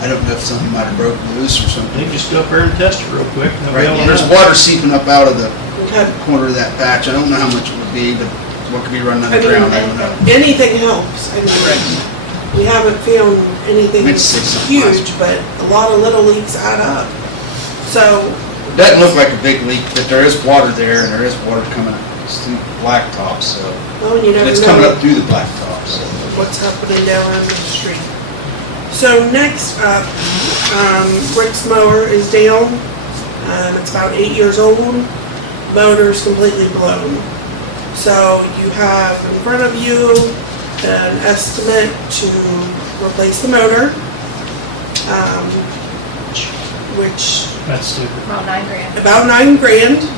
I don't know if something might have broken loose or something. They just go up there and test it real quick. and they'll be Right, able to there's know. water seeping up out of the Okay. corner of that patch. I don't know how much it would be, but what could be running I mean, underground, I don't know. anything helps. I mean, we haven't found anything It's 6 huge, but a lot of little leaks add up. So, It doesn't look like a big leak, but there is water there, and there is water coming up through the blacktop, so. well, you never It's coming know up through the blacktop, so. what's happening down on the street. So next up, Rick's mower is down. It's about 8 years old. Motor's completely blown. So you have in front of you an estimate to replace the motor, which That's stupid. About $9,000. about $9,000.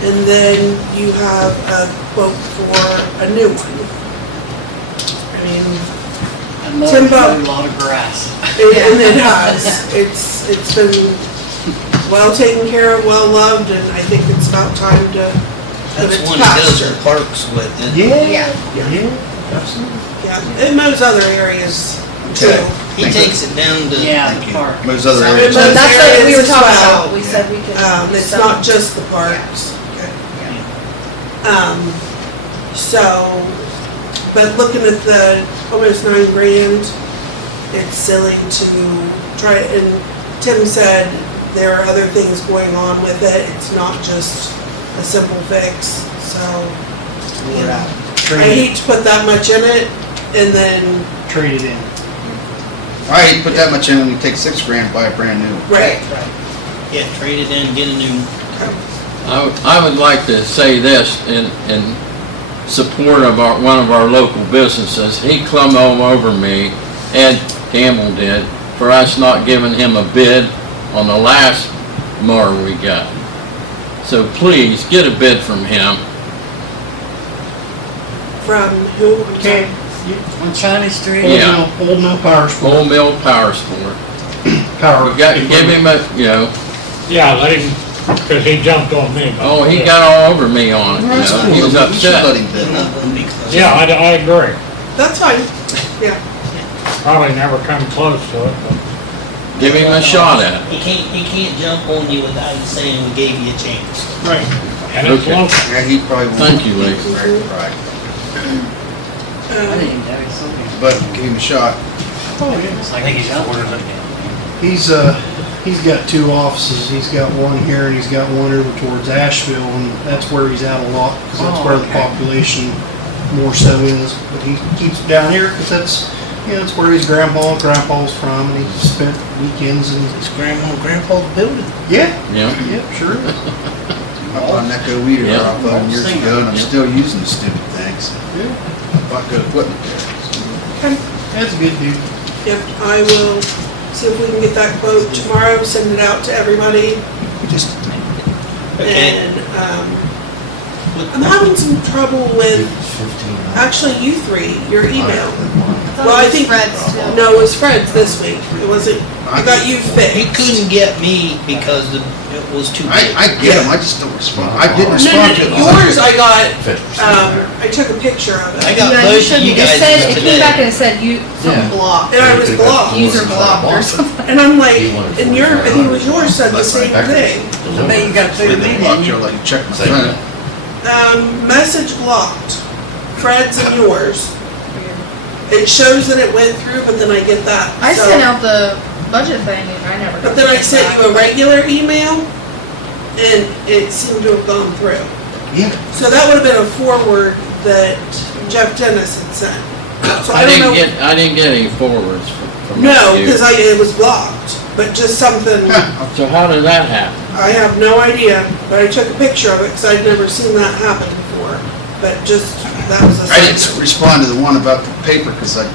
And then you have a quote for a new one. I mean, Mowed a lot of grass. and it has. It's been well taken care of, well loved, and I think it's about time to put That's it to one that goes pasture. to parks with, isn't it? Yeah, absolutely. Yeah, it mows other areas too. Okay. He takes it down to. Yeah, Thank you. park. Most other It areas. mows That's what we areas were as talking well. about. We said we could. It's not just the parks. So, but looking at the almost $9,000, it's silly to try, and Tim said there are other things going on with it. It's not just a simple fix, so. you know, I hate to put that much in it and then, Trade it in. I hate to put that much in when you take $6,000 and buy a brand new. right. Yeah, trade it in and get a new one. I would like to say this in support of one of our local businesses. He clumbed all over me, Ed Campbell did, for us not giving him a bid on the last mower we got. So please, get a bid from him. From who? Okay. On China Street? Yeah. Old Mill Power Sport. Old Mill Power Sport. Power. You got to give him a, Yeah, let him, because he jumped on me. oh, he got all over me on it, He was You should let upset. him bid. Not gonna be close. Yeah, I agree. That's fine, yeah. Probably never come close to it, but Give him a shot at it. He can't jump on you without you saying we gave you a chance. Right. and it's Okay. local. Yeah, he probably won't. Thank you, Lee. Right. I didn't even know he sold it. But give him a shot. Oh, yeah. I think he's ordered it. He's got 2 offices. He's got one here and he's got one over towards Asheville, and that's where he's out a lot, because that's Oh, where the okay. population more so is. But he keeps it down here because that's Yeah, it's where his grandpa's from, and he spent weekends and. His grandma and grandpa's building. Yeah, Yeah. yeah, sure is. I bought an Echo weeder Yeah. off of him years ago, and I'm still using the stupid things. Yeah. I bought good equipment there. That's a good dude. Yep, I will see if we can get that quote tomorrow, send it out to everybody. Just Okay. And, I'm having some trouble with, actually, you three, your email. Well, I think, no, it was Fred's this week. It wasn't, I got you He fixed. couldn't get me because it was too big. I get them, I just don't respond. I didn't No, respond to it. yours I got, I took a picture of I it. got Yeah, both of you it guys said, it came today. back and it said you, something Yeah. blocked. And I was blocked. User blocked or something. And I'm like, and your, I think it was yours said the same thing. I bet you got food When they in block you, you. I'll let you check my Same phone. Message blocked, Fred's and yours. It shows that it went through, but then I get that. I so- sent out the budget thing and I never got But then I it sent back. you a regular email, and it seemed to have gone through. Yeah. So that would have been a forward that Jeff Dennis had sent. So I don't know. I didn't get any forwards from No, you. because it was blocked, but just something, So how did that happen? I have no idea, but I took a picture of it because I'd never seen that happen before. But just, that was a I didn't sign. respond to the one about the paper because I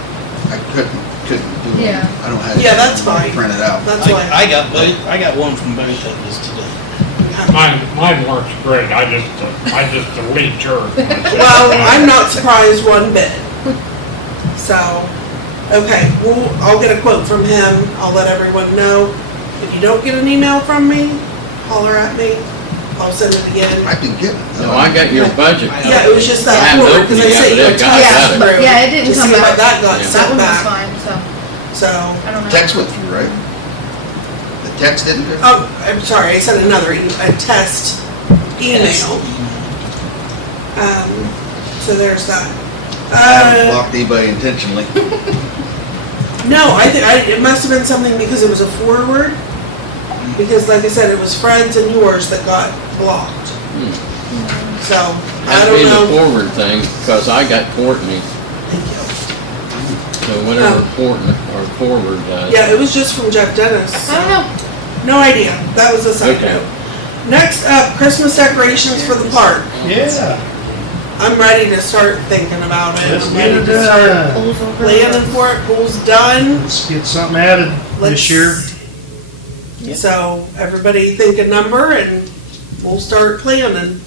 couldn't do it. Yeah. I don't have it. Yeah, that's fine. Print it out. That's why. I got both, I got one from both of us today. Mine works great, I just delete yours. Well, I'm not surprised one bit. So, okay, I'll get a quote from him, I'll let everyone know. If you don't get an email from me, holler at me, I'll send it again. I've been getting it. No, I got your budget. Yeah, it was just I that haven't quote, because I opened it yet, sent but you a it got- text got it. through. Yeah, it didn't to come see what back. that got Yeah. That sent one was back. fine, so, So, I don't know. Text went through, right? The text didn't go? oh, I'm sorry, I sent a test email. So there's that. I haven't blocked anybody intentionally. No, it must have been something because it was a forward. Because like I said, it was Fred's and yours that got blocked. So, I That'd don't be the know. forward thing, because I got Courtney, so whatever Courtney or forward does. Yeah, it was just from Jeff Dennis. I don't know. No idea. That was a side Okay. note. Next up, Christmas decorations for the park. Yeah. I'm ready to start thinking about it. Let's I'm get ready it to start done. Pulls over. planning for it. Pool's done. Let's get something added this year. So everybody think a number and we'll start planning.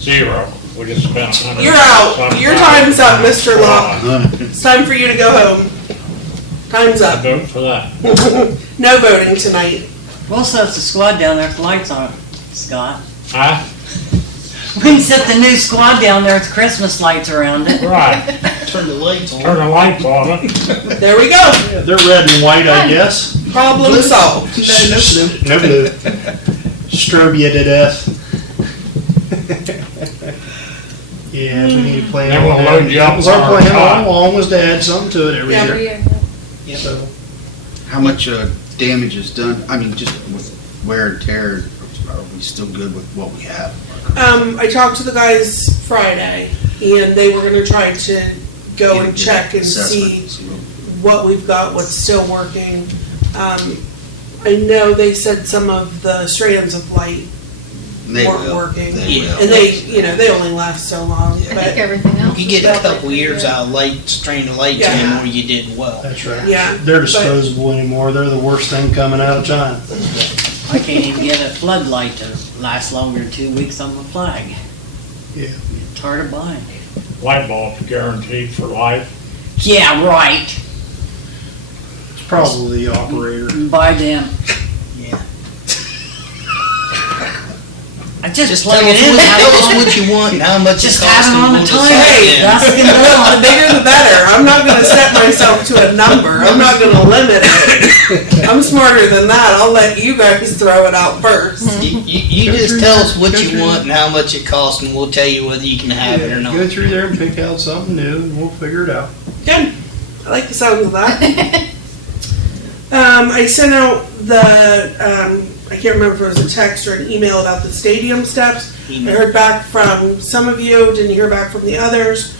0. We just spent $100. You're out. Your time's up, Mr. Locke. It's time for you to go home. Time's I up. vote for that. No voting tonight. We'll set the squad down there with lights on it, Scott. Huh? We can set the new squad down there with Christmas lights around it. Right. Turn the lights on. Turn the lights on it. There we go. Yeah, they're red and white, I guess. Problem solved. No blue. Strobe you to death. Yeah, we need to plan Then on we'll that. load you up That was our on our plan cot. all along, was to add something to it every Every year. year. So, How much damage is done? I mean, just with wear and tear, are we still good with what we have? I talked to the guys Friday and they were gonna try to go and check and see what we've got, what's still working. I know they said some of the strands of light They weren't will. working. They will. And they, they only last so long, I think but, everything else. You is get a about couple like years good. out of light, strain of lights Yeah. anymore, you did well. that's right. yeah. They're but- disposable anymore. They're the worst thing coming out of China. I can't even get a floodlight to last longer than 2 weeks on the flag. Yeah. It's hard to buy. Light bulbs guaranteed for life. Yeah, right. It's probably the operator. Buy them. Yeah. I just Just plug tell it us in. what, have tell it us on. what you want and how much it Just costs. have it and on the we'll time. decide Hey, then. That's the The law. bigger the better. I'm not gonna set myself to a number. I'm not gonna limit it. I'm smarter than that. I'll let you guys throw it out first. You just tell us what you want and how much it costs and we'll tell you whether you can have it or not. Go through there and pick out something new and we'll figure it out. Good. I like the sound of that. I sent out I can't remember if it was a text or an email about the stadium steps. I heard back from some of you, didn't hear back from the others.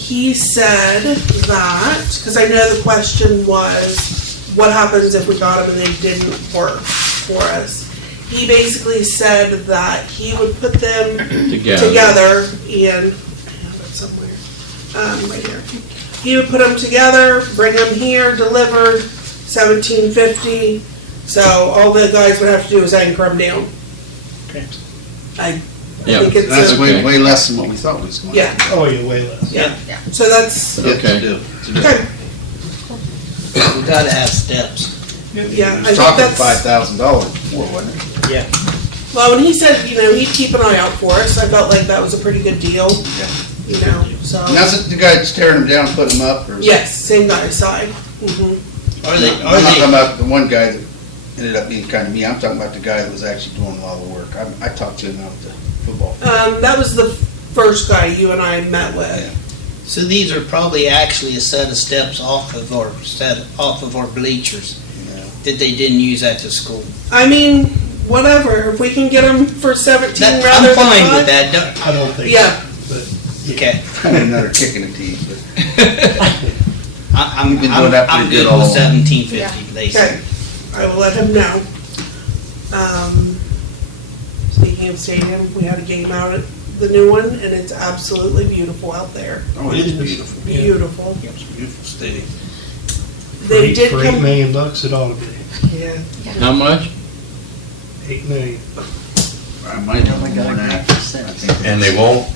he said that, because I know the question was, what happens if we got them and they didn't work for us? He basically said that he would put them together and, I have it somewhere, right here. He would put them together, bring them here, delivered, $17.50. So all the guys would have to do is anchor them down. Okay. I Yeah, think it's That's a, way less than what we thought we was going to. yeah, Oh, yeah, way less. yeah. So that's, Okay. okay, We gotta have steps. yeah, He I was think talking that's. $5,000 before, wasn't it? Yeah. Well, when he said, you know, he'd keep an eye out for us, I felt like that was a pretty good deal, you know, so. And that's the guy that's tearing them down, putting them up, or? is it- Yes, same guy's side. Mhm. I'm not talking about the one guy that ended up being kind of me, I'm talking about the guy that was actually doing a lot of the work. I talked to him out at the football field. That was the first guy you and I met with. So these are probably actually a set of steps off of our bleachers that they didn't use at the school. I mean, whatever, if we can get them for 17 That, rather I'm than fine 5. with that. Don't- I don't think Yeah. so, but Okay. Kind of another kick in the teeth, but. I'm We've been doing that pretty I'm good good all with along. 1750, they Okay, said. I will let him know. Speaking of stadium, we had a game out at the new one, and it's absolutely beautiful out there. Oh, it is beautiful. Beautiful. It's a beautiful stadium. They did for $8 come, million bucks, it ought to be. yeah. How much? 8 million. I might have more than that. I think. And they won't,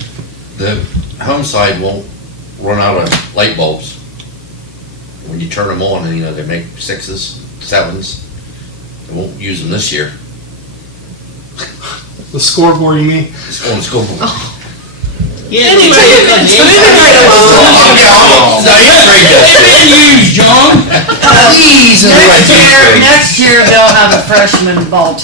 the home side won't run out of light bulbs. When you turn them on, and you know, they make 6s, 7s. They won't use them this year. The scoreboard, you mean? It's on the school. Yeah, Anyway, it's moving right along. It's been used, John. Next year they'll have a freshman football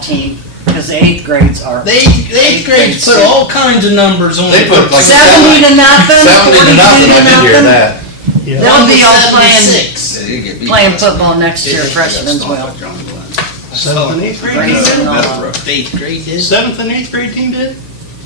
team, because the 8th grades are. The eighth grades put all kinds of numbers on They it. put like 70 to nothing, 70 to 42 nothing, I to did hear nothing. that. Yeah. They'll be all playing, 76. Yeah, you get beat playing by football some- next year, Yeah, freshmen as that's well. not Johnny Glenn. 7th and 8th grade? Grades and all. Meadowbrook. Eighth grade did. 7th and 8th grade team did?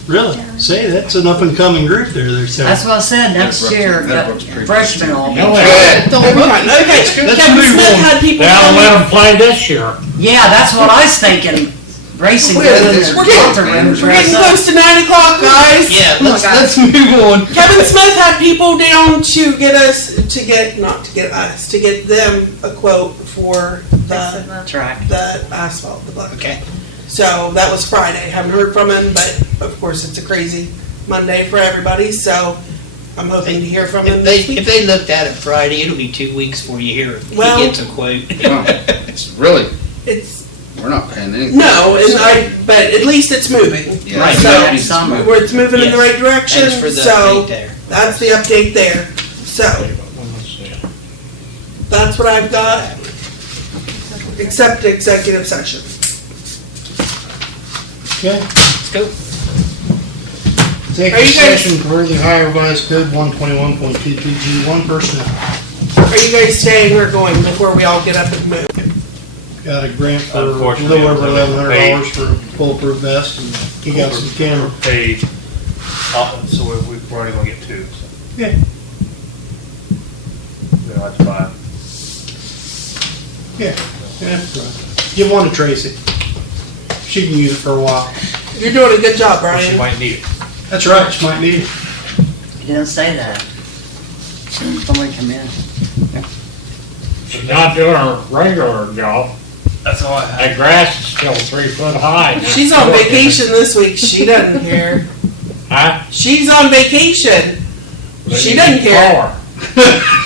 Really? Say, that's an up and coming group there, they're saying. That's what I said, next Meadowbrook- year, Meadowbrook's pretty freshmen will be. No, Okay, Let's Kevin move Smith on. had people They'll tell let me, them play this year. Yeah, that's what I was thinking. Racing We're good in getting- the locker room, we're dress getting up. close to 9 o'clock, guys. Yeah, Oh my let's, God. let's move on. Kevin Smith had people down to get us, to get them a quote for the Track. asphalt, the black. Okay. So that was Friday. Haven't heard from him, but of course it's a crazy Monday for everybody. So I'm hoping to hear from him If they, this week. if they looked at it Friday, it'll be 2 weeks before you hear if he Well- gets a quote. Well, It's really, It's we're not paying anything. no, but at least it's moving. Yeah. Right, So yeah, summer. where it's moving in the Yes. right direction. Thanks for the So update there. that's the update there. So that's what I've got, except executive session. Okay. Let's go. Are you Executive guys- session per the Ohio Revised Code 121.22G1 personnel. Are you guys staying or going before we all get up and move? Got a grant for a Unfortunately, little over $1,100 paid. for a bulletproof vest, and he got some camera. Paid, so we're only gonna get 2, so Yeah. we don't have to buy. Yeah, that's right. Give one to Tracy. She can use it for a while. You're doing a good job, Or she Brian. might need it. That's right, she might need it. You didn't say that. When we come in. She's not doing a regular job. That's all I have. That grass is still 3 foot high. She's on vacation this week. She doesn't care. Huh? She's on vacation. She doesn't care.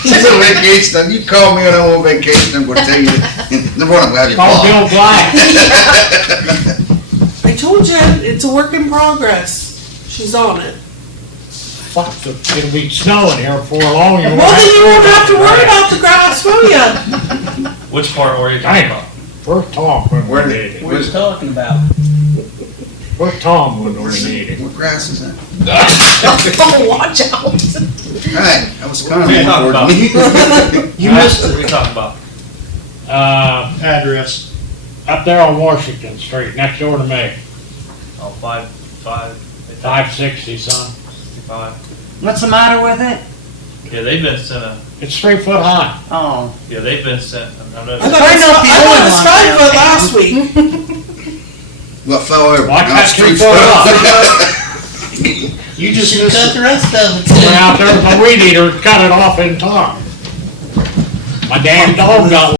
She's on vacation, you call me when I'm on vacation, I'm gonna tell you, in the morning, I'm gonna have you Call blocked. Bill Black. I told you, it's a work in progress. She's on it. Fuck, it'll be snowing here before long. Well, then you won't have to worry about the grass, will ya? Which part were you talking Dang, about? where's Tom when we need it? What are you talking about? Where's Tom when we need it? What grass is that? Oh, watch out. Alright, that was kind What are you talking of about? important. You missed What are it. we talking about? Address. Up there on Washington Street, next door to me, Oh, 5, 560 son. 65. What's the matter with it? Yeah, they've been sent a, It's 3 foot high. Oh. yeah, they've been sent, I know. I thought it was 5 foot last week. What fell over? Why Now cut it's 3 3 foot off? You just should cut the rest of it. Went out there with my weed eater, cut it off in time. My damn dog got